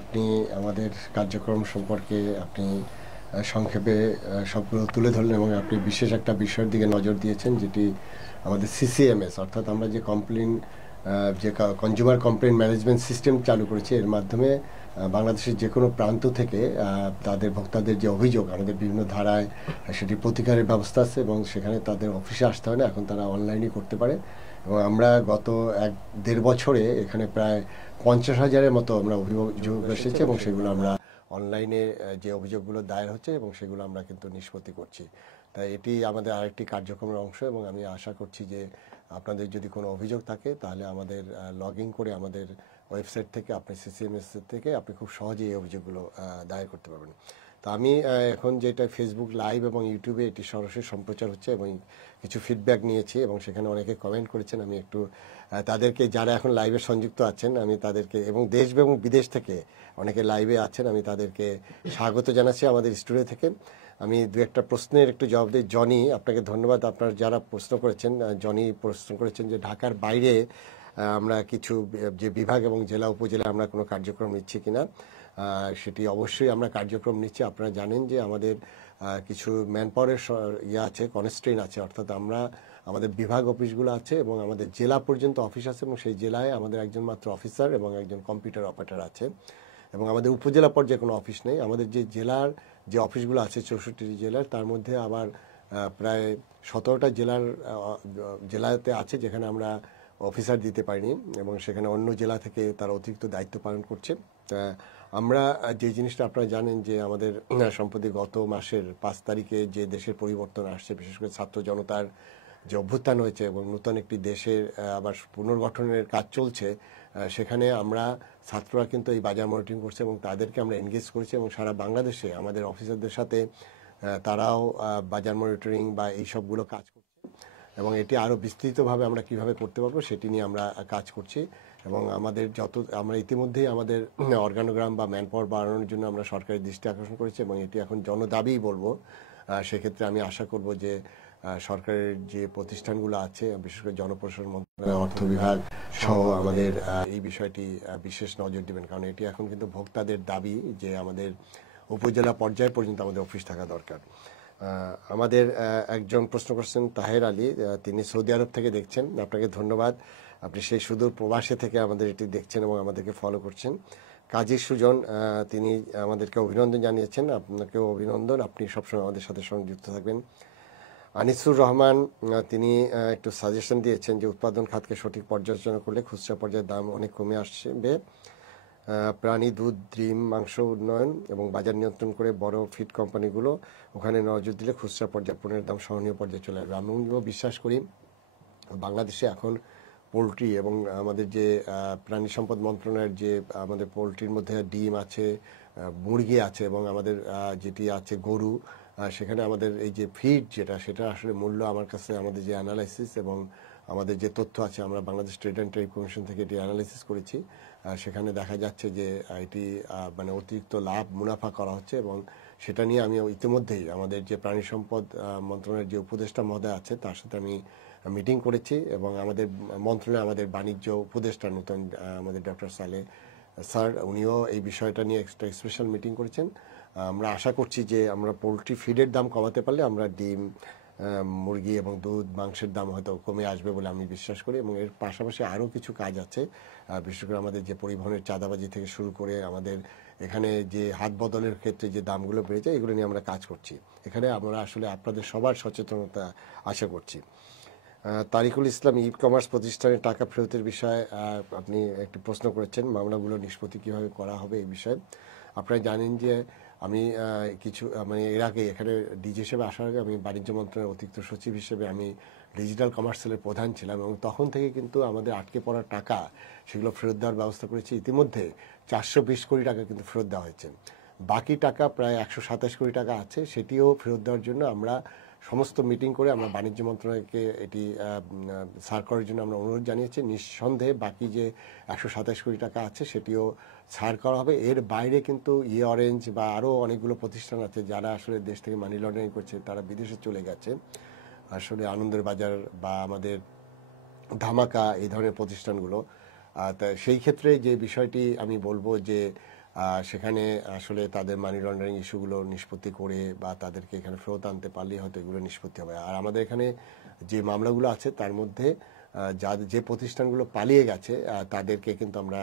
আপনি আমাদের কার্যক্রম সম্পর্কে আপনি সংক্ষেপে সবগুলো তুলে ধরলেন এবং আপনি বিশেষ একটা বিষয়ের দিকে নজর দিয়েছেন, যেটি আমাদের সিসিএমএস অর্থাৎ আমরা যে কনজিউমার কমপ্লেন ম্যানেজমেন্ট সিস্টেম চালু করেছি, এর মাধ্যমে বাংলাদেশের যে কোনো প্রান্ত থেকে তাদের ভোক্তাদের যে অভিযোগ আমাদের বিভিন্ন ধারায় সেটি প্রতিকারের ব্যবস্থা আছে এবং সেখানে তাদের অফিসে আসতে হয় না, এখন তারা অনলাইনে করতে পারে। এবং আমরা গত 1-1.5 বছরে এখানে প্রায় 50,000-এর মতো আমরা অভিযোগ এসেছে এবং সেগুলো আমরা অনলাইনে যে অভিযোগগুলো দায়ের হচ্ছে এবং সেগুলো আমরা কিন্তু নিষ্পত্তি করছি। তাই এটি আমাদের আরেকটি কার্যক্রমের অংশ এবং আমি আশা করছি যে আপনাদের যদি কোনো অভিযোগ থাকে তাহলে আমাদের লগ ইন করে আমাদের ওয়েবসাইট থেকে আপনি সিসিএমএস থেকে আপনি খুব সহজেই এই অভিযোগগুলো দায়ের করতে পারবেন। তো আমি এখন যেটা ফেসবুক লাইভ এবং ইউটিউবে এটি সরাসরি সম্প্রচার হচ্ছে এবং কিছু ফিডব্যাক নিয়েছি এবং সেখানে অনেকে কমেন্ট করেছেন। আমি একটু তাদেরকে, যারা এখন লাইভে সংযুক্ত আছেন আমি তাদেরকে, এবং দেশ এবং বিদেশ থেকে অনেকে লাইভে আছেন, আমি তাদেরকে স্বাগত জানাচ্ছি আমাদের স্টুডিও থেকে। আমি দু একটা প্রশ্নের একটু জবাব দিই। জনি, আপনাকে ধন্যবাদ। আপনার যারা প্রশ্ন করেছেন, জনি প্রশ্ন করেছেন যে ঢাকার বাইরে আমরা কিছু যে বিভাগ এবং জেলা উপজেলা আমরা কোনো কার্যক্রম নিচ্ছি কিনা। সেটি অবশ্যই আমরা কার্যক্রম নিচ্ছি। আপনারা জানেন যে আমাদের কিছু ম্যান পাওয়ারের আছে, কনস্ট্রেইন আছে, অর্থাৎ আমরা আমাদের বিভাগ অফিসগুলো আছে এবং আমাদের জেলা পর্যন্ত অফিস আছে এবং সেই জেলায় আমাদের একজন মাত্র অফিসার এবং একজন কম্পিউটার অপারেটর আছে এবং আমাদের উপজেলা পর্যায়ে কোনো অফিস নেই। আমাদের যে জেলার যে অফিসগুলো আছে 64টি জেলার, তার মধ্যে আবার প্রায় 17টা জেলাতে আছে যেখানে আমরা অফিসার দিতে পারিনি এবং সেখানে অন্য জেলা থেকে তারা অতিরিক্ত দায়িত্ব পালন করছে। আমরা যে জিনিসটা আপনারা জানেন যে আমাদের সম্প্রতি গত মাসের 5 তারিখে যে দেশের পরিবর্তন আসছে, বিশেষ করে ছাত্র জনতার যে অভ্যুত্থান হয়েছে এবং নতুন একটি দেশের আবার পুনর্গঠনের কাজ চলছে, সেখানে আমরা ছাত্ররা কিন্তু এই বাজার মনিটরিং করছে এবং তাদেরকে আমরা এনগেজ করেছি এবং সারা বাংলাদেশে আমাদের অফিসারদের সাথে তারাও বাজার মনিটরিং বা এই সবগুলো কাজ করছে এবং এটি আরও বিস্তৃতভাবে আমরা কিভাবে করতে পারবো সেটি নিয়ে আমরা কাজ করছি। এবং আমাদের আমরা ইতিমধ্যেই আমাদের অর্গানোগ্রাম বা ম্যান পাওয়ার বাড়ানোর জন্য আমরা সরকারি দৃষ্টি আকর্ষণ করেছি এবং এটি এখন জনদাবিই বলবো। সেক্ষেত্রে আমি আশা করব যে সরকারের যে প্রতিষ্ঠানগুলো আছে, বিশেষ করে জনপ্রশাসন মন্ত্রণালয়, অর্থ বিভাগ সহ আমাদের এই বিষয়টি বিশেষ নজর দিবেন, কারণ এটি এখন কিন্তু ভোক্তাদের দাবি যে আমাদের উপজেলা পর্যায় পর্যন্ত আমাদের অফিস থাকা দরকার। আমাদের একজন প্রশ্ন করছেন তাহের আলী, তিনি সৌদি আরব থেকে দেখছেন। আপনাকে ধন্যবাদ, আপনি সেই সুদূর প্রবাসে থেকে আমাদের এটি দেখছেন এবং আমাদেরকে ফলো করছেন। কাজী সুজন, তিনি আমাদেরকে অভিনন্দন জানিয়েছেন। আপনাকেও অভিনন্দন, আপনি সবসময় আমাদের সাথে সংযুক্ত থাকবেন। আনিসুর রহমান, তিনি একটু সাজেশন দিয়েছেন যে উৎপাদন খাতকে সঠিক পর্যালোচনা করলে খুচরা পর্যায়ের দাম অনেক কমে আসবে। প্রাণী, দুধ, ডিম, মাংস উন্নয়ন এবং বাজার নিয়ন্ত্রণ করে বড় ফিড কোম্পানিগুলো ওখানে নজর দিলে খুচরা পর্যায়ে পণ্যের দাম সহনীয় পর্যায়ে চলে আসবে। আমি বিশ্বাস করি বাংলাদেশে এখন পোলট্রি এবং আমাদের যে প্রাণী সম্পদ মন্ত্রণালয়ের যে আমাদের পোলট্রির মধ্যে ডিম আছে, মুরগি আছে এবং আমাদের যেটি আছে গরু, সেখানে আমাদের এই যে ফিড সেটা আসলে মূল্য আমার কাছে আমাদের যে অ্যানালাইসিস এবং আমাদের যে তথ্য আছে, আমরা Bangladesh trade and trade commission থেকে এটি অ্যানালাইসিস করেছি। সেখানে দেখা যাচ্ছে যে এটি মানে অতিরিক্ত লাভ মুনাফা করা হচ্ছে এবং সেটা নিয়ে আমি ইতিমধ্যেই আমাদের যে প্রাণী সম্পদ মন্ত্রণালয়ের যে উপদেষ্টা মহোদয় আছে তার সাথে আমি মিটিং করেছি এবং আমাদের মন্ত্রণালয়ে আমাদের বাণিজ্য উপদেষ্টা নতুন আমাদের ডক্টর সালে স্যার, উনিও এই বিষয়টা নিয়ে একটা স্পেশাল মিটিং করেছেন। আমরা আশা করছি যে আমরা পোলট্রি ফিডের দাম কমাতে পারলে আমরা ডিম, মুরগি এবং দুধ, মাংসের দাম হয়তো কমে আসবে বলে আমি বিশ্বাস করি। এবং এর পাশাপাশি আরও কিছু কাজ আছে, বিশেষ করে আমাদের যে পরিবহনের চাঁদাবাজি থেকে শুরু করে আমাদের এখানে যে হাত বদলের ক্ষেত্রে যে দামগুলো বেড়ে যায়, এগুলো নিয়ে আমরা কাজ করছি। এখানে আমরা আসলে আপনাদের সবার সচেতনতা আশা করছি। তারিকুল ইসলাম, ই কমার্স প্রতিষ্ঠানে টাকা ফেরতের বিষয়ে আপনি একটি প্রশ্ন করেছেন, মামলাগুলো নিষ্পত্তি কীভাবে করা হবে এই বিষয়ে। আপনারা জানেন যে আমি কিছু মানে এর আগে এখানে ডিজি হিসেবে আসার আগে আমি বাণিজ্য মন্ত্রণালয়ের অতিরিক্ত সচিব হিসেবে আমি ডিজিটাল কমার্স সেলের প্রধান ছিলাম, এবং তখন থেকে কিন্তু আমাদের আটকে পড়া টাকা সেগুলো ফেরত দেওয়ার ব্যবস্থা করেছি। ইতিমধ্যে 420 কোটি টাকা কিন্তু ফেরত দেওয়া হয়েছে। বাকি টাকা প্রায় 127 কোটি টাকা আছে, সেটিও ফেরত দেওয়ার জন্য আমরা সমস্ত মিটিং করে আমরা বাণিজ্য মন্ত্রণালয়কে এটি ছাড় করার জন্য আমরা অনুরোধ জানিয়েছি। নিঃসন্দেহে বাকি যে 127 কোটি টাকা আছে সেটিও ছাড় করা হবে। এর বাইরে কিন্তু অরেঞ্জ বা আরও অনেকগুলো প্রতিষ্ঠান আছে যারা আসলে দেশ থেকে মানি লন্ডারিং করছে, তারা বিদেশে চলে গেছে। আসলে আনন্দের বাজার বা আমাদের ধামাকা এই ধরনের প্রতিষ্ঠানগুলো, তা সেই ক্ষেত্রে যে বিষয়টি আমি বলবো যে সেখানে আসলে তাদের মানি লন্ডারিং ইস্যুগুলো নিষ্পত্তি করে বা তাদেরকে এখানে ফেরত আনতে পারলেই হয়তো এগুলো নিষ্পত্তি হবে। আর আমাদের এখানে যে মামলাগুলো আছে তার মধ্যে যে প্রতিষ্ঠানগুলো পালিয়ে গেছে তাদেরকে কিন্তু আমরা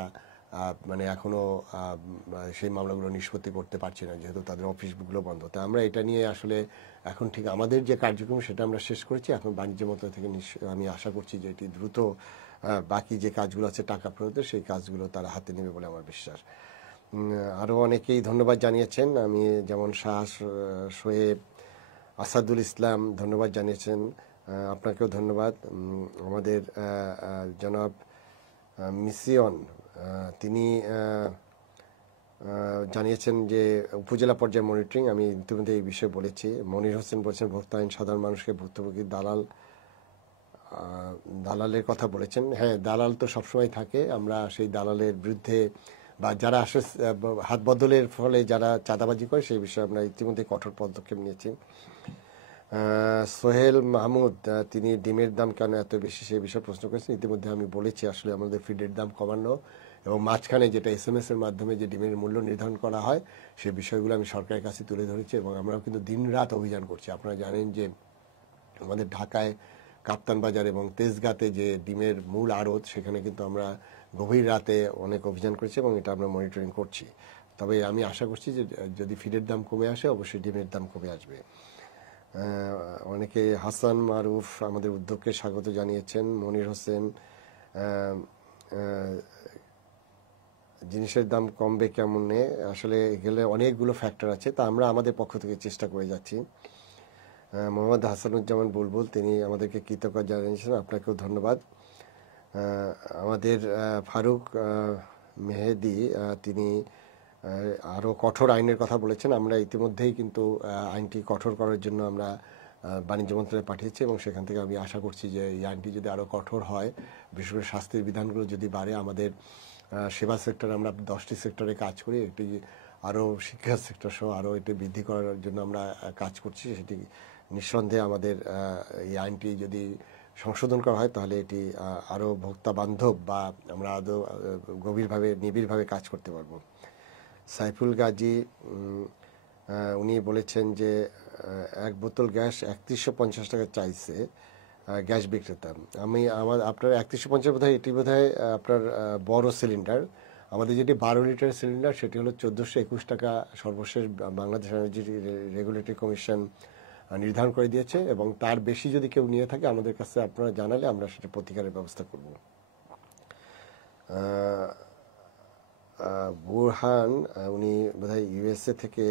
মানে এখনো সেই মামলাগুলো নিষ্পত্তি করতে পারছি না, যেহেতু তাদের অফিসগুলো বন্ধ। তা আমরা এটা নিয়ে আসলে এখন ঠিক আমাদের যে কার্যক্রম সেটা আমরা শেষ করেছি। এখন বাণিজ্য মন্ত্রণালয় থেকে আমি আশা করছি যে এটি দ্রুত বাকি যে কাজগুলো আছে টাকা ফেরতের সেই কাজগুলো তারা হাতে নেবে বলে আমার বিশ্বাস। আরও অনেকেই ধন্যবাদ জানিয়েছেন, আমি যেমন শাহ শোয়েব, আসাদুল ইসলাম ধন্যবাদ জানিয়েছেন, আপনাকেও ধন্যবাদ। আমাদের জনাব মিসিয়ন তিনি জানিয়েছেন যে উপজেলা পর্যায়ে মনিটরিং, আমি ইতিমধ্যে এই বিষয়ে বলেছি। মনির হোসেন বলছেন ভোক্তা আইন সাধারণ মানুষকে ভুক্তভোগী দালালের কথা বলেছেন। হ্যাঁ, দালাল তো সবসময় থাকে, আমরা সেই দালালের বিরুদ্ধে বা যারা আসলে হাত বদলের ফলে যারা চাঁদাবাজি করে সেই বিষয়ে আমরা ইতিমধ্যে কঠোর পদক্ষেপ নিয়েছি। সোহেল মাহমুদ তিনি ডিমের দাম কেন এত বেশি সেই বিষয়ে প্রশ্ন করেছেন। ইতিমধ্যে আমি বলেছি আসলে আমাদের ফিডের দাম কমানো এবং মাঝখানে যেটা SMS এর মাধ্যমে যে ডিমের মূল্য নির্ধারণ করা হয় সেই বিষয়গুলো আমি সরকারের কাছে তুলে ধরেছি, এবং আমরাও কিন্তু দিনরাত অভিযান করছি। আপনারা জানেন যে আমাদের ঢাকায় কাপ্তান বাজার এবং তেজগাঁতে যে ডিমের মূল আড়ত, সেখানে কিন্তু আমরা গভীর রাতে অনেক অভিযান করেছি এবং এটা আমরা মনিটরিং করছি। তবে আমি আশা করছি যে যদি ফিডের দাম কমে আসে অবশ্যই ডিমের দাম কমে আসবে। অনেকে হাসান মারুফ আমাদের উদ্যোগকে স্বাগত জানিয়েছেন। মনির হোসেন জিনিসের দাম কমবে কেমনে, আসলে এগুলো অনেকগুলো ফ্যাক্টর আছে, তা আমরা আমাদের পক্ষ থেকে চেষ্টা করে যাচ্ছি। মোহাম্মদ হাসানুজ্জামান বুলবুল তিনি আমাদেরকে কৃতজ্ঞতা জানিয়েছেন, আপনাকেও ধন্যবাদ। আমাদের ফারুক মেহেদি তিনি আরও কঠোর আইনের কথা বলেছেন। আমরা ইতিমধ্যেই কিন্তু আইনটি কঠোর করার জন্য আমরা বাণিজ্য মন্ত্রণালয়ে পাঠিয়েছি, এবং সেখান থেকে আমি আশা করছি যে এই আইনটি যদি আরও কঠোর হয়, বিশেষ করে শাস্তির বিধানগুলো যদি বাড়ে, আমাদের সেবা সেক্টরে আমরা 10টি সেক্টরে কাজ করি, একটি আরও শিক্ষা সেক্টর সহ আরও এটি বৃদ্ধি করার জন্য আমরা কাজ করছি। সেটি নিঃসন্দেহে আমাদের এই আইনটি যদি সংশোধন করা হয় তাহলে এটি আরও ভোক্তা বান্ধব বা আমরা আদৌ গভীরভাবে নিবিড়ভাবে কাজ করতে পারবো। সাইফুল গাজী উনি বলেছেন যে এক বোতল গ্যাস 3150 টাকা চাইছে গ্যাস বিক্রেতা। আপনার 3150 বোধহয় এটি বোধহয় আপনার বড় সিলিন্ডার। আমাদের যেটি 12 লিটার সিলিন্ডার সেটি হলো 1421 টাকা সর্বশেষ বাংলাদেশ এনার্জি রেগুলেটরি কমিশন নির্ধারণ করে দিয়েছে, এবং তার বেশি যদি কেউ নিয়ে থাকে আমাদের কাছে আপনারা জানালে আমরা সেটা প্রতিকারের ব্যবস্থা করব। বুরহান উনি বোধহয় USA থেকে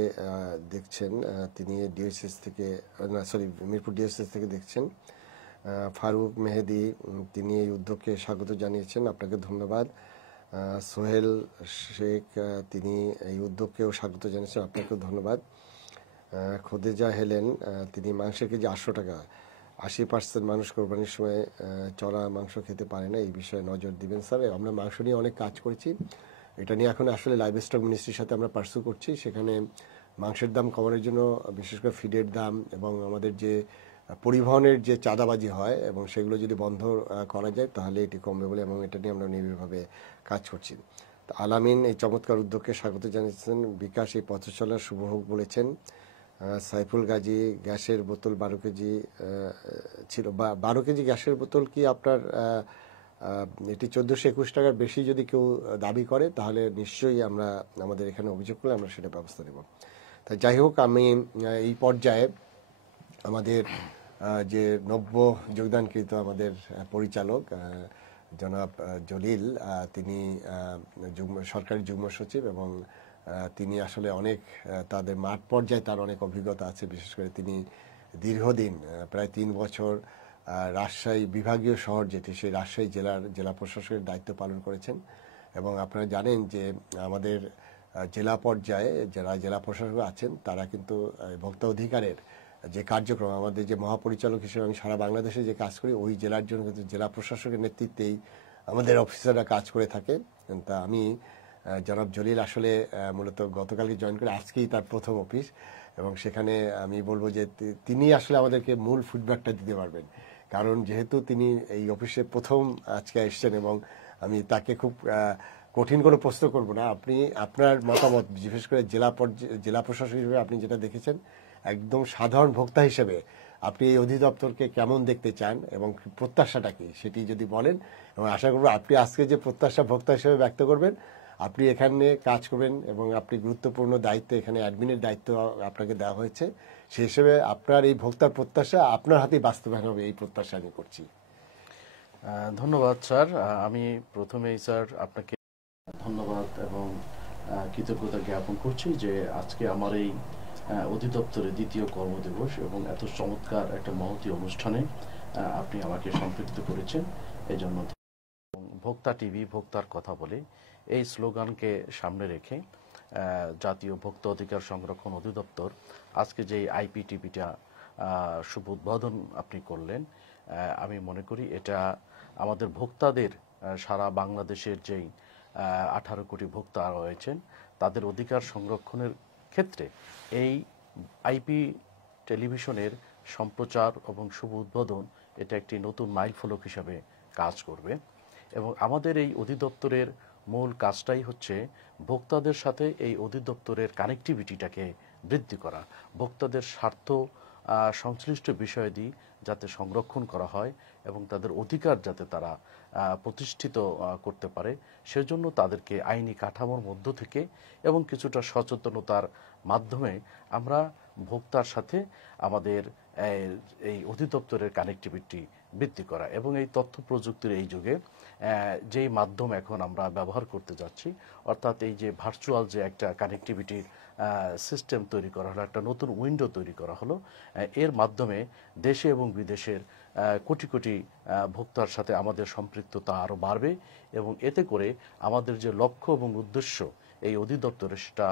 দেখছেন, তিনি ডিএসএস থেকে মিরপুর ডিএসএস থেকে দেখছেন। ফারুক মেহেদি তিনি এই উদ্যোগকে স্বাগত জানিয়েছেন, আপনাকে ধন্যবাদ। সোহেল শেখ তিনি এই উদ্যোগকেও স্বাগত জানিয়েছেন, আপনাকেও ধন্যবাদ। খোদেজা হেলেন তিনি মাংসের কেজি 800 টাকা, 80% মানুষ কোরবানির সময় চড়া মাংস খেতে পারে না, এই বিষয়ে নজর দিবেন স্যার। আমরা মাংস নিয়ে অনেক কাজ করেছি, এটা নিয়ে এখন আসলে লাইভ স্টক মিনিস্ট্রির সাথে আমরা পার্সু করছি। সেখানে মাংসের দাম কমানোর জন্য বিশেষ করে ফিডের দাম এবং আমাদের যে পরিবহনের যে চাঁদাবাজি হয় এবং সেগুলো যদি বন্ধ করা যায় তাহলে এটি কমবে বলে, এবং এটা নিয়ে আমরা নিবিড়ভাবে কাজ করছি। আলামিন এই চমৎকার উদ্যোগকে স্বাগত জানিয়েছেন। বিকাশ এই পথ চলার শুভ হোক বলেছেন। সাইফুল গাজী গ্যাসের বোতল 12 কেজি ছিল, 12 কেজি গ্যাসের বোতল কি আপনার এটি 1421 টাকার বেশি যদি কেউ দাবি করে তাহলে নিশ্চয়ই আমরা আমাদের এখানে অভিযোগ করলে আমরা সেটা ব্যবস্থা নেব। তাই যাই হোক, আমি এই পর্যায়ে আমাদের যে নব্য যোগদানকৃত আমাদের পরিচালক জনাব জলিল, তিনি সরকারি যুগ্ম সচিব এবং তিনি আসলে অনেক তাদের মাঠ পর্যায়ে তার অনেক অভিজ্ঞতা আছে। বিশেষ করে তিনি দীর্ঘদিন প্রায় 3 বছর রাজশাহী বিভাগীয় শহর যেটি সেই রাজশাহী জেলা প্রশাসকের দায়িত্ব পালন করেছেন। এবং আপনারা জানেন যে আমাদের জেলা পর্যায়ে যারা জেলা প্রশাসক আছেন তারা কিন্তু ভোক্তা অধিকারের যে কার্যক্রম আমাদের যে মহাপরিচালক হিসেবে আমি সারা বাংলাদেশে যে কাজ করি ওই জেলার জন্য কিন্তু জেলা প্রশাসকের নেতৃত্বেই আমাদের অফিসাররা কাজ করে থাকে। তা আমি জনাব জলিল আসলে মূলত গতকালকে জয়েন করে আজকেই তার প্রথম অফিস, এবং সেখানে আমি বলবো যে তিনি আসলে আমাদেরকে মূল ফিডব্যাকটা দিতে পারবেন, কারণ যেহেতু তিনি এই অফিসে প্রথম আজকে এসছেন এবং আমি তাকে খুব কঠিন কোনো প্রশ্ন করব না। আপনি আপনার মতামত বিশেষ করে জেলা প্রশাসক হিসেবে আপনি যেটা দেখেছেন একদম সাধারণ ভোক্তা হিসেবে আপনি এই অধিদপ্তরকে কেমন দেখতে চান এবং প্রত্যাশাটা কি সেটি যদি বলেন, এবং আশা করব আপনি আজকে যে প্রত্যাশা ভোক্তা হিসেবে ব্যক্ত করবেন আপনি এখানে কাজ করবেন এবং আপনি গুরুত্বপূর্ণ দায়িত্ব এখানে অ্যাডমিনের দায়িত্ব আপনাকে দেওয়া হয়েছে, সেই হিসেবে আপনার এই ভোক্তার প্রত্যাশা আপনার হাতেই বাস্তবায়ন হবে এই প্রত্যাশা আমি করছি। ধন্যবাদ স্যার। আমি প্রথমেই স্যার আপনাকে ধন্যবাদ এবং কৃতজ্ঞতা জ্ঞাপন করছি যে আজকে আমার এই অধিদপ্তরের দ্বিতীয় কর্মদিবস এবং এত চমৎকার একটা মহতী অনুষ্ঠানে আপনি আমাকে সম্পৃক্ত করেছেন, এই জন্য। ভোক্তা টিভি ভোক্তার কথা বলে এই স্লোগানকে সামনে রেখে জাতীয় ভোক্তা অধিকার সংরক্ষণ অধিদপ্তর আজকে যে আইপিটিভিটা শুভ উদ্বোধন আপনি করলেন, আমি মনে করি এটা আমাদের ভোক্তাদের সারা বাংলাদেশের যেই 18 কোটি ভোক্তা রয়েছেন তাদের অধিকার সংরক্ষণের ক্ষেত্রে এই আইপি টেলিভিশনের সম্প্রচার এবং শুভ উদ্বোধন এটা একটি নতুন মাইলফলক হিসাবে কাজ করবে। এবং আমাদের এই অধিদপ্তরের মূল কাজটাই হচ্ছে ভোক্তাদের সাথে এই অধিদপ্তরের কানেক্টিভিটিটাকে বৃদ্ধি করা, ভোক্তাদের স্বার্থ সংশ্লিষ্ট বিষয়াদি যাতে সংরক্ষণ করা হয় এবং তাদের অধিকার যাতে তারা প্রতিষ্ঠিত করতে পারে সেজন্য তাদেরকে আইনি কাঠামোর মধ্য থেকে এবং কিছুটা সচেতনতার মাধ্যমে আমরা ভোক্তার সাথে আমাদের এই অধিদপ্তরের কানেক্টিভিটি বৃদ্ধি করা। এবং এই তথ্য প্রযুক্তির এই যুগে যেই মাধ্যম এখন আমরা ব্যবহার করতে যাচ্ছি, অর্থাৎ এই যে ভার্চুয়াল যে একটা কানেক্টিভিটির সিস্টেম তৈরি করা হলো, একটা নতুন উইন্ডো তৈরি করা হলো, এর মাধ্যমে দেশে এবং বিদেশের কোটি কোটি ভোক্তার সাথে আমাদের সম্পৃক্ততা আরও বাড়বে এবং এতে করে আমাদের যে লক্ষ্য এবং উদ্দেশ্য এই অধিদপ্তরে সেটা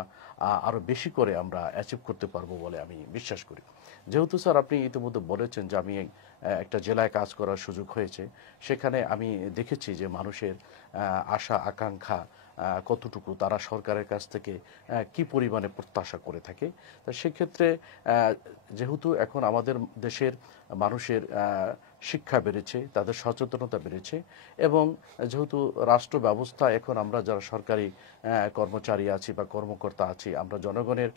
আরও বেশি করে আমরা অ্যাচিভ করতে পারবো বলে আমি বিশ্বাস করি। যেহেতু স্যার আপনি ইতিমধ্যে বলেছেন যে আমি একটা জেলায় কাজ করার সুযোগ হয়েছে, সেখানে আমি দেখেছি যে মানুষের আশা আকাঙ্ক্ষা কতটুকু, তারা সরকারের কাছ থেকে কি পরিমাণে প্রত্যাশা করে থাকে। তা সেক্ষেত্রে যেহেতু এখন আমাদের দেশের মানুষের শিক্ষা বেড়েছে, তাদের সচেতনতা বেড়েছে এবং যেহেতু রাষ্ট্র ব্যবস্থা এখন আমরা যারা সরকারি কর্মচারী আছি বা কর্মকর্তা আছি, আমরা জনগণের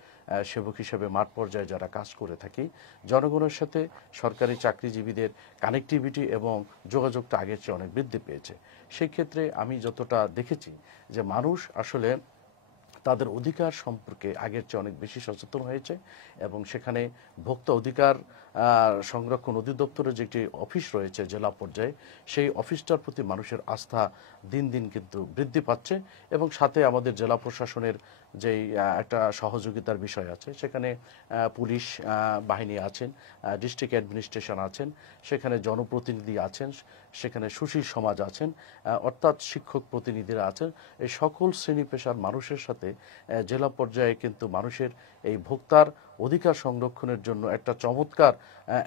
সেবক হিসেবে মাঠ পর্যায়ে যারা কাজ করে থাকি, জনগণের সাথে সরকারি চাকরিজীবীদের কানেক্টিভিটি এবং যোগাযোগটা আগের চেয়ে অনেক বৃদ্ধি পেয়েছে। সেই ক্ষেত্রে আমি যতটা দেখেছি যে মানুষ আসলে তাদের অধিকার সম্পর্কে আগের চেয়ে অনেক বেশি সচেতন হয়েছে এবং সেখানে ভোক্তা অধিকার সংরক্ষণ অধিদপ্তরের যে একটি অফিস রয়েছে জেলা পর্যায়ে, সেই অফিসটার প্রতি মানুষের আস্থা দিন দিন কিন্তু বৃদ্ধি পাচ্ছে এবং সাথে আমাদের জেলা প্রশাসনের যেই একটা সহযোগিতার বিষয় আছে, সেখানে পুলিশ বাহিনী আছেন, ডিস্ট্রিক্ট অ্যাডমিনিস্ট্রেশন আছেন, সেখানে জনপ্রতিনিধি আছেন, সেখানে সুশীল সমাজ আছেন, অর্থাৎ শিক্ষক প্রতিনিধিরা আছেন। এই সকল শ্রেণী পেশার মানুষের সাথে জেলা পর্যায়ে কিন্তু মানুষের এই ভোক্তার অধিকার সংরক্ষণের জন্য একটা চমৎকার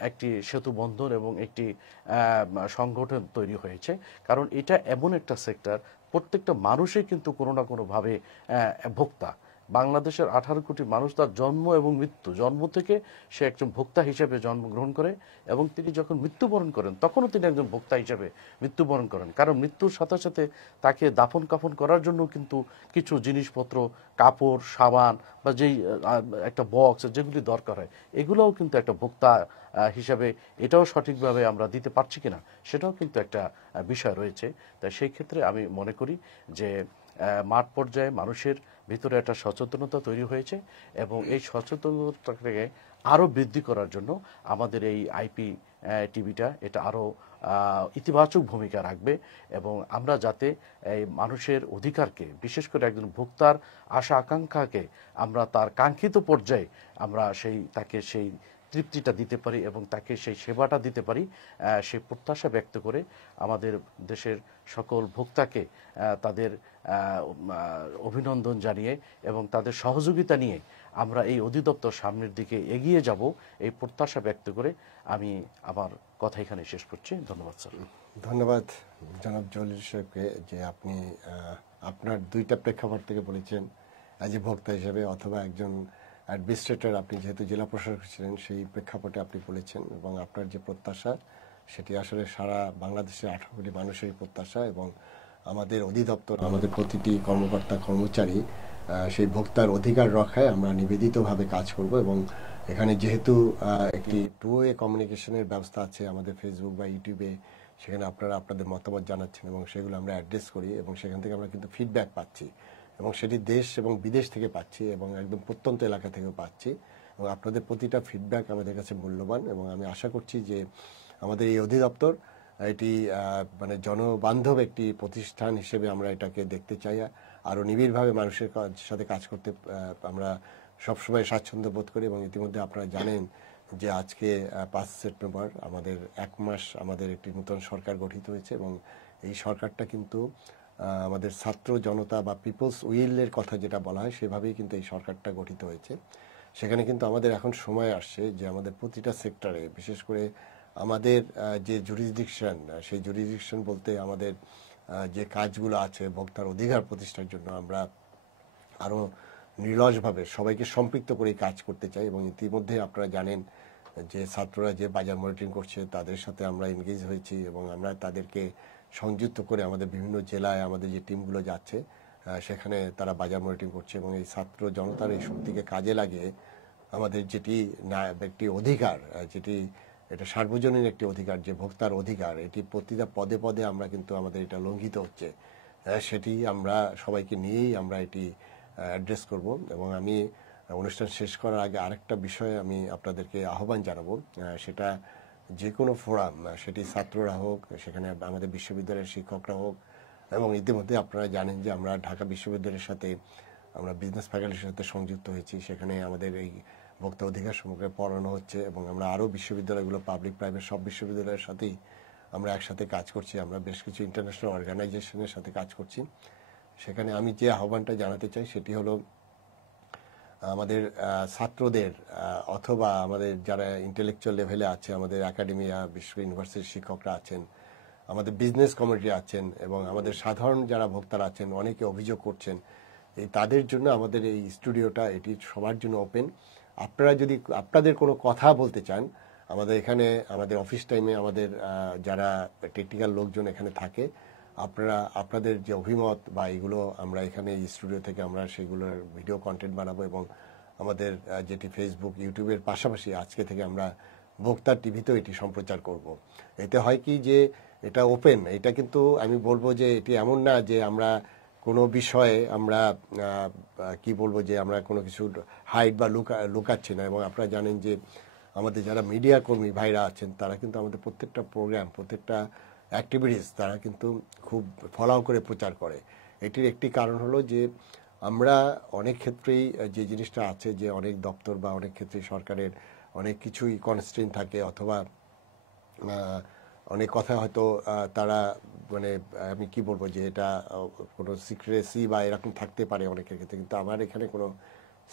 একটি সেতু বন্ধন এবং একটি সংগঠন তৈরি হয়েছে। কারণ এটা এমন একটা সেক্টর, প্রত্যেকটা মানুষই কিন্তু কোনো না কোনোভাবে ভোক্তা। বাংলাদেশের 18 কোটি মানুষ, তার জন্ম এবং মৃত্যু, জন্ম থেকে সে একজন ভোক্তা হিসেবে জন্মগ্রহণ করে এবং তিনি যখন মৃত্যুবরণ করেন তখনও তিনি একজন ভোক্তা হিসেবে মৃত্যুবরণ করেন। কারণ মৃত্যুর সাথে সাথে তাকে দাফন কাফন করার জন্য কিন্তু কিছু জিনিসপত্র, কাপড়, সাবান বা যেই একটা বক্স যেগুলি দরকার হয়, এগুলোও কিন্তু একটা ভোক্তা হিসাবে এটাও সঠিকভাবে আমরা দিতে পারছি কিনা সেটাও কিন্তু একটা বিষয় রয়েছে। তাই সেই ক্ষেত্রে আমি মনে করি যে মাঠ পর্যায়ে মানুষের ভিতরে একটা সচেতনতা তৈরি হয়েছে এবং এই সচেতনতাকে আরও বৃদ্ধি করার জন্য আমাদের এই আইপি টিভিটা এটা আরও ইতিবাচক ভূমিকা রাখবে এবং আমরা যাতে এই মানুষের অধিকারকে, বিশেষ করে একজন ভোক্তার আশা আকাঙ্ক্ষাকে আমরা তার কাঙ্ক্ষিত পর্যায়ে আমরা তাকে সেই তৃপ্তিটা দিতে পারি এবং তাকে সেই সেবাটা দিতে পারি, সেই প্রত্যাশা ব্যক্ত করে আমাদের দেশের সকল ভোক্তাকে তাদের অভিনন্দন জানিয়ে এবং তাদের সহযোগিতা নিয়ে আমরা এই অধিদপ্তর সামনের দিকে এগিয়ে যাব, এই প্রত্যাশা ব্যক্ত করে আমি আমার কথা এখানে শেষ করছি। ধন্যবাদ স্যার। ধন্যবাদ জনাব জলিল সাহেবকে যে আপনি আপনার দুইটা প্রেক্ষাপট থেকে বলেছেন, অ্যাজ এ ভোক্তা হিসেবে অথবা একজন অ্যাডমিনিস্ট্রেটর, আপনি যেহেতু জেলা প্রশাসক ছিলেন সেই প্রেক্ষাপটে আপনি বলেছেন এবং আপনার যে প্রত্যাশা সেটি আসলে সারা বাংলাদেশের 18 কোটি মানুষের প্রত্যাশা এবং আমাদের অধিদপ্তর, আমাদের প্রতিটি কর্মকর্তা কর্মচারী সেই ভোক্তার অধিকার রক্ষায় আমরা নিবেদিতভাবে কাজ করব এবং এখানে যেহেতু একটি টু ওয়ে কমিউনিকেশনের ব্যবস্থা আছে আমাদের ফেসবুক বা ইউটিউবে, সেখানে আপনারা আপনাদের মতামত জানাচ্ছেন এবং সেগুলো আমরা অ্যাড্রেস করি এবং সেখান থেকে আমরা কিন্তু ফিডব্যাক পাচ্ছি এবং সেটি দেশ এবং বিদেশ থেকে পাচ্ছি এবং একদম প্রত্যন্ত এলাকা থেকেও পাচ্ছি এবং আপনাদের প্রতিটা ফিডব্যাক আমাদের কাছে মূল্যবান এবং আমি আশা করছি যে আমাদের এই অধিদপ্তর এটি মানে জনবান্ধব একটি প্রতিষ্ঠান হিসেবে আমরা এটাকে দেখতে চাই, আরও নিবিড়ভাবে মানুষের সাথে কাজ করতে আমরা সবসময় স্বাচ্ছন্দ্য বোধ করি এবং ইতিমধ্যে আপনারা জানেন যে আজকে 5 সেপ্টেম্বর আমাদের 1 মাস আমাদের একটি নতুন সরকার গঠিত হয়েছে এবং এই সরকারটা কিন্তু আমাদের ছাত্র জনতা বা পিপলস উইলের কথা যেটা বলা হয় সেভাবেই কিন্তু এই সরকারটা গঠিত হয়েছে। সেখানে কিন্তু আমাদের এখন সময় আসছে যে আমাদের প্রতিটা সেক্টরে, বিশেষ করে আমাদের যে জুরিসডিকশন, সেই জুরিসডিকশন বলতে আমাদের যে কাজগুলো আছে ভোক্তার অধিকার প্রতিষ্ঠার জন্য আমরা আরও নির্লজভাবে সবাইকে সম্পৃক্ত করে কাজ করতে চাই এবং ইতিমধ্যে আপনারা জানেন যে ছাত্ররা যে বাজার মনিটরিং করছে তাদের সাথে আমরা এনগেজ হয়েছি এবং আমরা তাদেরকে সংযুক্ত করে আমাদের বিভিন্ন জেলায় আমাদের যে টিমগুলো যাচ্ছে সেখানে তারা বাজার মনিটরিং করছে এবং এই ছাত্র জনতার এই শক্তিকে কাজে লাগিয়ে আমাদের যেটি একটি অধিকার, যেটি এটা সার্বজনীন একটি অধিকার, যে ভোক্তার অধিকার, এটি প্রতিটা পদে পদে আমরা কিন্তু আমাদের এটা লঙ্ঘিত হচ্ছে, সেটি আমরা সবাইকে নিয়েই আমরা এটি অ্যাড্রেস করব এবং আমি অনুষ্ঠান শেষ করার আগে আরেকটা বিষয়ে আমি আপনাদেরকে আহ্বান জানাবো, সেটা যে কোনো ফোরাম, সেটি ছাত্ররা হোক, সেখানে আমাদের বিশ্ববিদ্যালয়ের শিক্ষকরা হোক এবং ইতিমধ্যে আপনারা জানেন যে আমরা ঢাকা বিশ্ববিদ্যালয়ের সাথে আমরা বিজনেস ফ্যাকাল্টির সাথে সংযুক্ত হয়েছি, সেখানে আমাদের এই ভোক্তা অধিকার সম্পর্কে পড়ানো হচ্ছে এবং আমরা আরও বিশ্ববিদ্যালয়গুলো পাবলিক প্রাইভেট সব বিশ্ববিদ্যালয়ের সাথেই আমরা একসাথে কাজ করছি, আমরা বেশ কিছু ইন্টারন্যাশনাল অর্গানাইজেশনের সাথে কাজ করছি। সেখানে আমি যে আহ্বানটা জানাতে চাই সেটি হলো আমাদের ছাত্রদের অথবা আমাদের যারা ইন্টেলেকচুয়াল লেভেলে আছে, আমাদের একাডেমিয়া, বিশ্ব ইউনিভার্সিটির শিক্ষকরা আছেন, আমাদের বিজনেস কমিউনিটি আছেন এবং আমাদের সাধারণ যারা ভোক্তারা আছেন, অনেকে অভিযোগ করছেন, এই তাদের জন্য আমাদের এই স্টুডিওটা এটি সবার জন্য ওপেন। আপনারা যদি আপনাদের কোনো কথা বলতে চান, আমাদের এখানে আমাদের অফিস টাইমে আমাদের যারা টেকনিক্যাল লোকজন এখানে থাকে, আপনারা আপনাদের যে অভিমত বা এগুলো আমরা এখানে এই স্টুডিও থেকে আমরা সেগুলোর ভিডিও কন্টেন্ট বানাবো এবং আমাদের যেটি ফেসবুক ইউটিউবের পাশাপাশি আজকে থেকে আমরা ভোক্তার টিভিতেও এটি সম্প্রচার করব। এতে হয় কি যে এটা ওপেন, এটা কিন্তু আমি বলবো যে এটি এমন না যে আমরা কোনো বিষয়ে আমরা কি বলবো যে আমরা কোনো কিছু হাইড বা লুকাচ্ছি না এবং আপনারা জানেন যে আমাদের যারা মিডিয়া কর্মী ভাইরা আছেন তারা কিন্তু আমাদের প্রত্যেকটা প্রোগ্রাম, প্রত্যেকটা অ্যাক্টিভিটিস তারা কিন্তু খুব ফলো করে প্রচার করে। এটির একটি কারণ হলো যে আমরা অনেক ক্ষেত্রেই যে জিনিসটা আছে যে অনেক দপ্তর বা অনেক ক্ষেত্রেই সরকারের অনেক কিছুই কনস্ট্রেইন থাকে অথবা অনেক কথা হয়তো তারা মানে আমি কি বলবো যে এটা কোনো সিক্রেসি বা এরকম থাকতে পারে অনেকের ক্ষেত্রে, কিন্তু আমার এখানে কোনো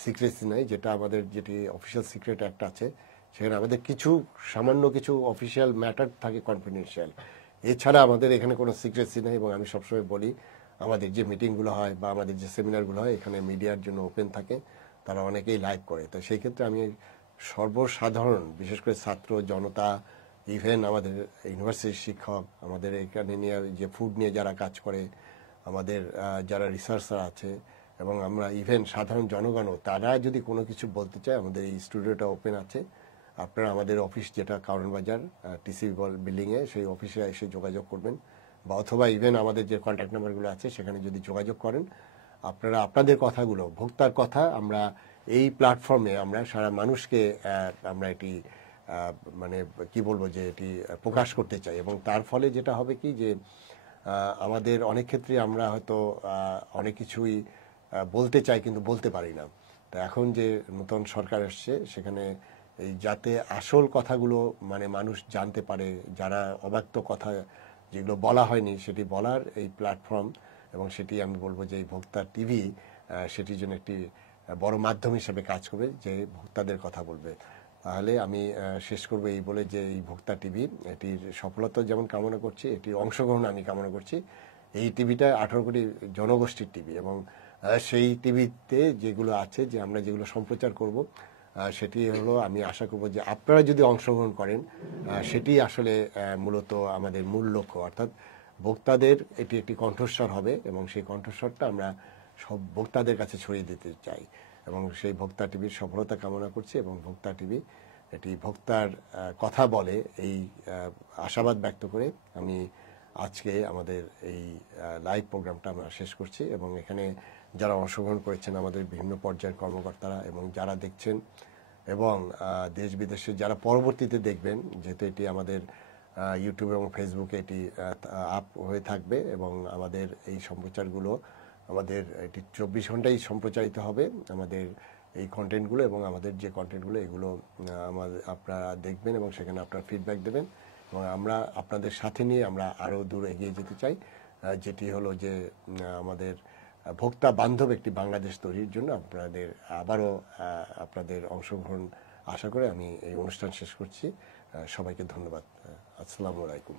সিক্রেসি নাই। যেটা আমাদের যেটি অফিসিয়াল সিক্রেট অ্যাক্ট আছে সেখানে আমাদের কিছু সামান্য কিছু অফিসিয়াল ম্যাটার থাকে কনফিডেন্সিয়াল, এছাড়া আমাদের এখানে কোনো সিক্রেসি নেই এবং আমি সবসময় বলি আমাদের যে মিটিংগুলো হয় বা আমাদের যে সেমিনারগুলো হয় এখানে মিডিয়ার জন্য ওপেন থাকে, তারা অনেকেই লাইভ করে। তো সেই ক্ষেত্রে আমি সর্বসাধারণ বিশেষ করে ছাত্র জনতা, ইভেন আমাদের ইউনিভার্সিটির শিক্ষক, আমাদের এখানে নিয়ে যে ফুড নিয়ে যারা কাজ করে, আমাদের যারা রিসার্চার আছে এবং আমরা ইভেন সাধারণ জনগণও, তারা যদি কোনো কিছু বলতে চায় আমাদের এই স্টুডিওটা ওপেন আছে। আপনারা আমাদের অফিস যেটা কারণ বাজার টিসি বিল্ডিংয়ে, সেই অফিসে এসে যোগাযোগ করবেন বা অথবা ইভেন আমাদের যে কন্ট্যাক্ট নাম্বারগুলো আছে সেখানে যদি যোগাযোগ করেন, আপনারা আপনাদের কথাগুলো, ভোক্তার কথা আমরা এই প্ল্যাটফর্মে আমরা সারা মানুষকে আমরা এটি মানে কি বলবো যে এটি প্রকাশ করতে চাই। এবং তার ফলে যেটা হবে কি যে আমাদের অনেক ক্ষেত্রে আমরা হয়তো অনেক কিছুই বলতে চাই কিন্তু বলতে পারি না। তো এখন যে নতুন সরকার এসছে সেখানে এই যাতে আসল কথাগুলো মানে মানুষ জানতে পারে, যারা অব্যক্ত কথা যেগুলো বলা হয়নি সেটি বলার এই প্ল্যাটফর্ম, এবং সেটি আমি বলবো যে এই ভোক্তা টিভি সেটির জন্য একটি বড় মাধ্যম হিসেবে কাজ করবে, যে ভোক্তাদের কথা বলবে। তাহলে আমি শেষ করবো এই বলে যে এই ভোক্তা টিভি এটির সফলতা যেমন কামনা করছি, এটির অংশগ্রহণ আমি কামনা করছি। এই টিভিটা 18 কোটি জনগোষ্ঠীর টিভি, এবং সেই টিভিতে যেগুলো আছে যে আমরা যেগুলো সম্প্রচার করব সেটি হলো, আমি আশা করব যে আপনারা যদি অংশগ্রহণ করেন সেটি আসলে মূলত আমাদের মূল লক্ষ্য, অর্থাৎ ভোক্তাদের এটি একটি কণ্ঠস্বর হবে, এবং সেই কণ্ঠস্বরটা আমরা সব ভোক্তাদের কাছে ছড়িয়ে দিতে চাই। এবং সেই ভোক্তা টিভির সফলতা কামনা করছি, এবং ভোক্তা টিভি এটি ভোক্তার কথা বলে এই আশাবাদ ব্যক্ত করে আমি আজকে আমাদের এই লাইভ প্রোগ্রামটা আমরা শেষ করছি। এবং এখানে যারা অংশগ্রহণ করেছেন আমাদের বিভিন্ন পর্যায়ের কর্মকর্তারা, এবং যারা দেখছেন, এবং দেশ বিদেশে যারা পরবর্তীতে দেখবেন, যেহেতু এটি আমাদের ইউটিউব এবং ফেসবুকে এটি আপ হয়ে থাকবে, এবং আমাদের এই সম্প্রচারগুলো আমাদের এটি 24 ঘন্টাই সম্প্রচারিত হবে, আমাদের এই কন্টেন্টগুলো, এবং আমাদের যে কন্টেন্টগুলো এগুলো আমাদের আপনারা দেখবেন এবং সেখানে আপনারা ফিডব্যাক দেবেন, এবং আমরা আপনাদের সাথে নিয়ে আমরা আরও দূর এগিয়ে যেতে চাই, যেটি হলো যে আমাদের ভোক্তা বান্ধব একটি বাংলাদেশ তৈরির জন্য আপনাদের আবারও আপনাদের অংশগ্রহণ আশা করে আমি এই অনুষ্ঠান শেষ করছি। সবাইকে ধন্যবাদ। আসসালামু আলাইকুম।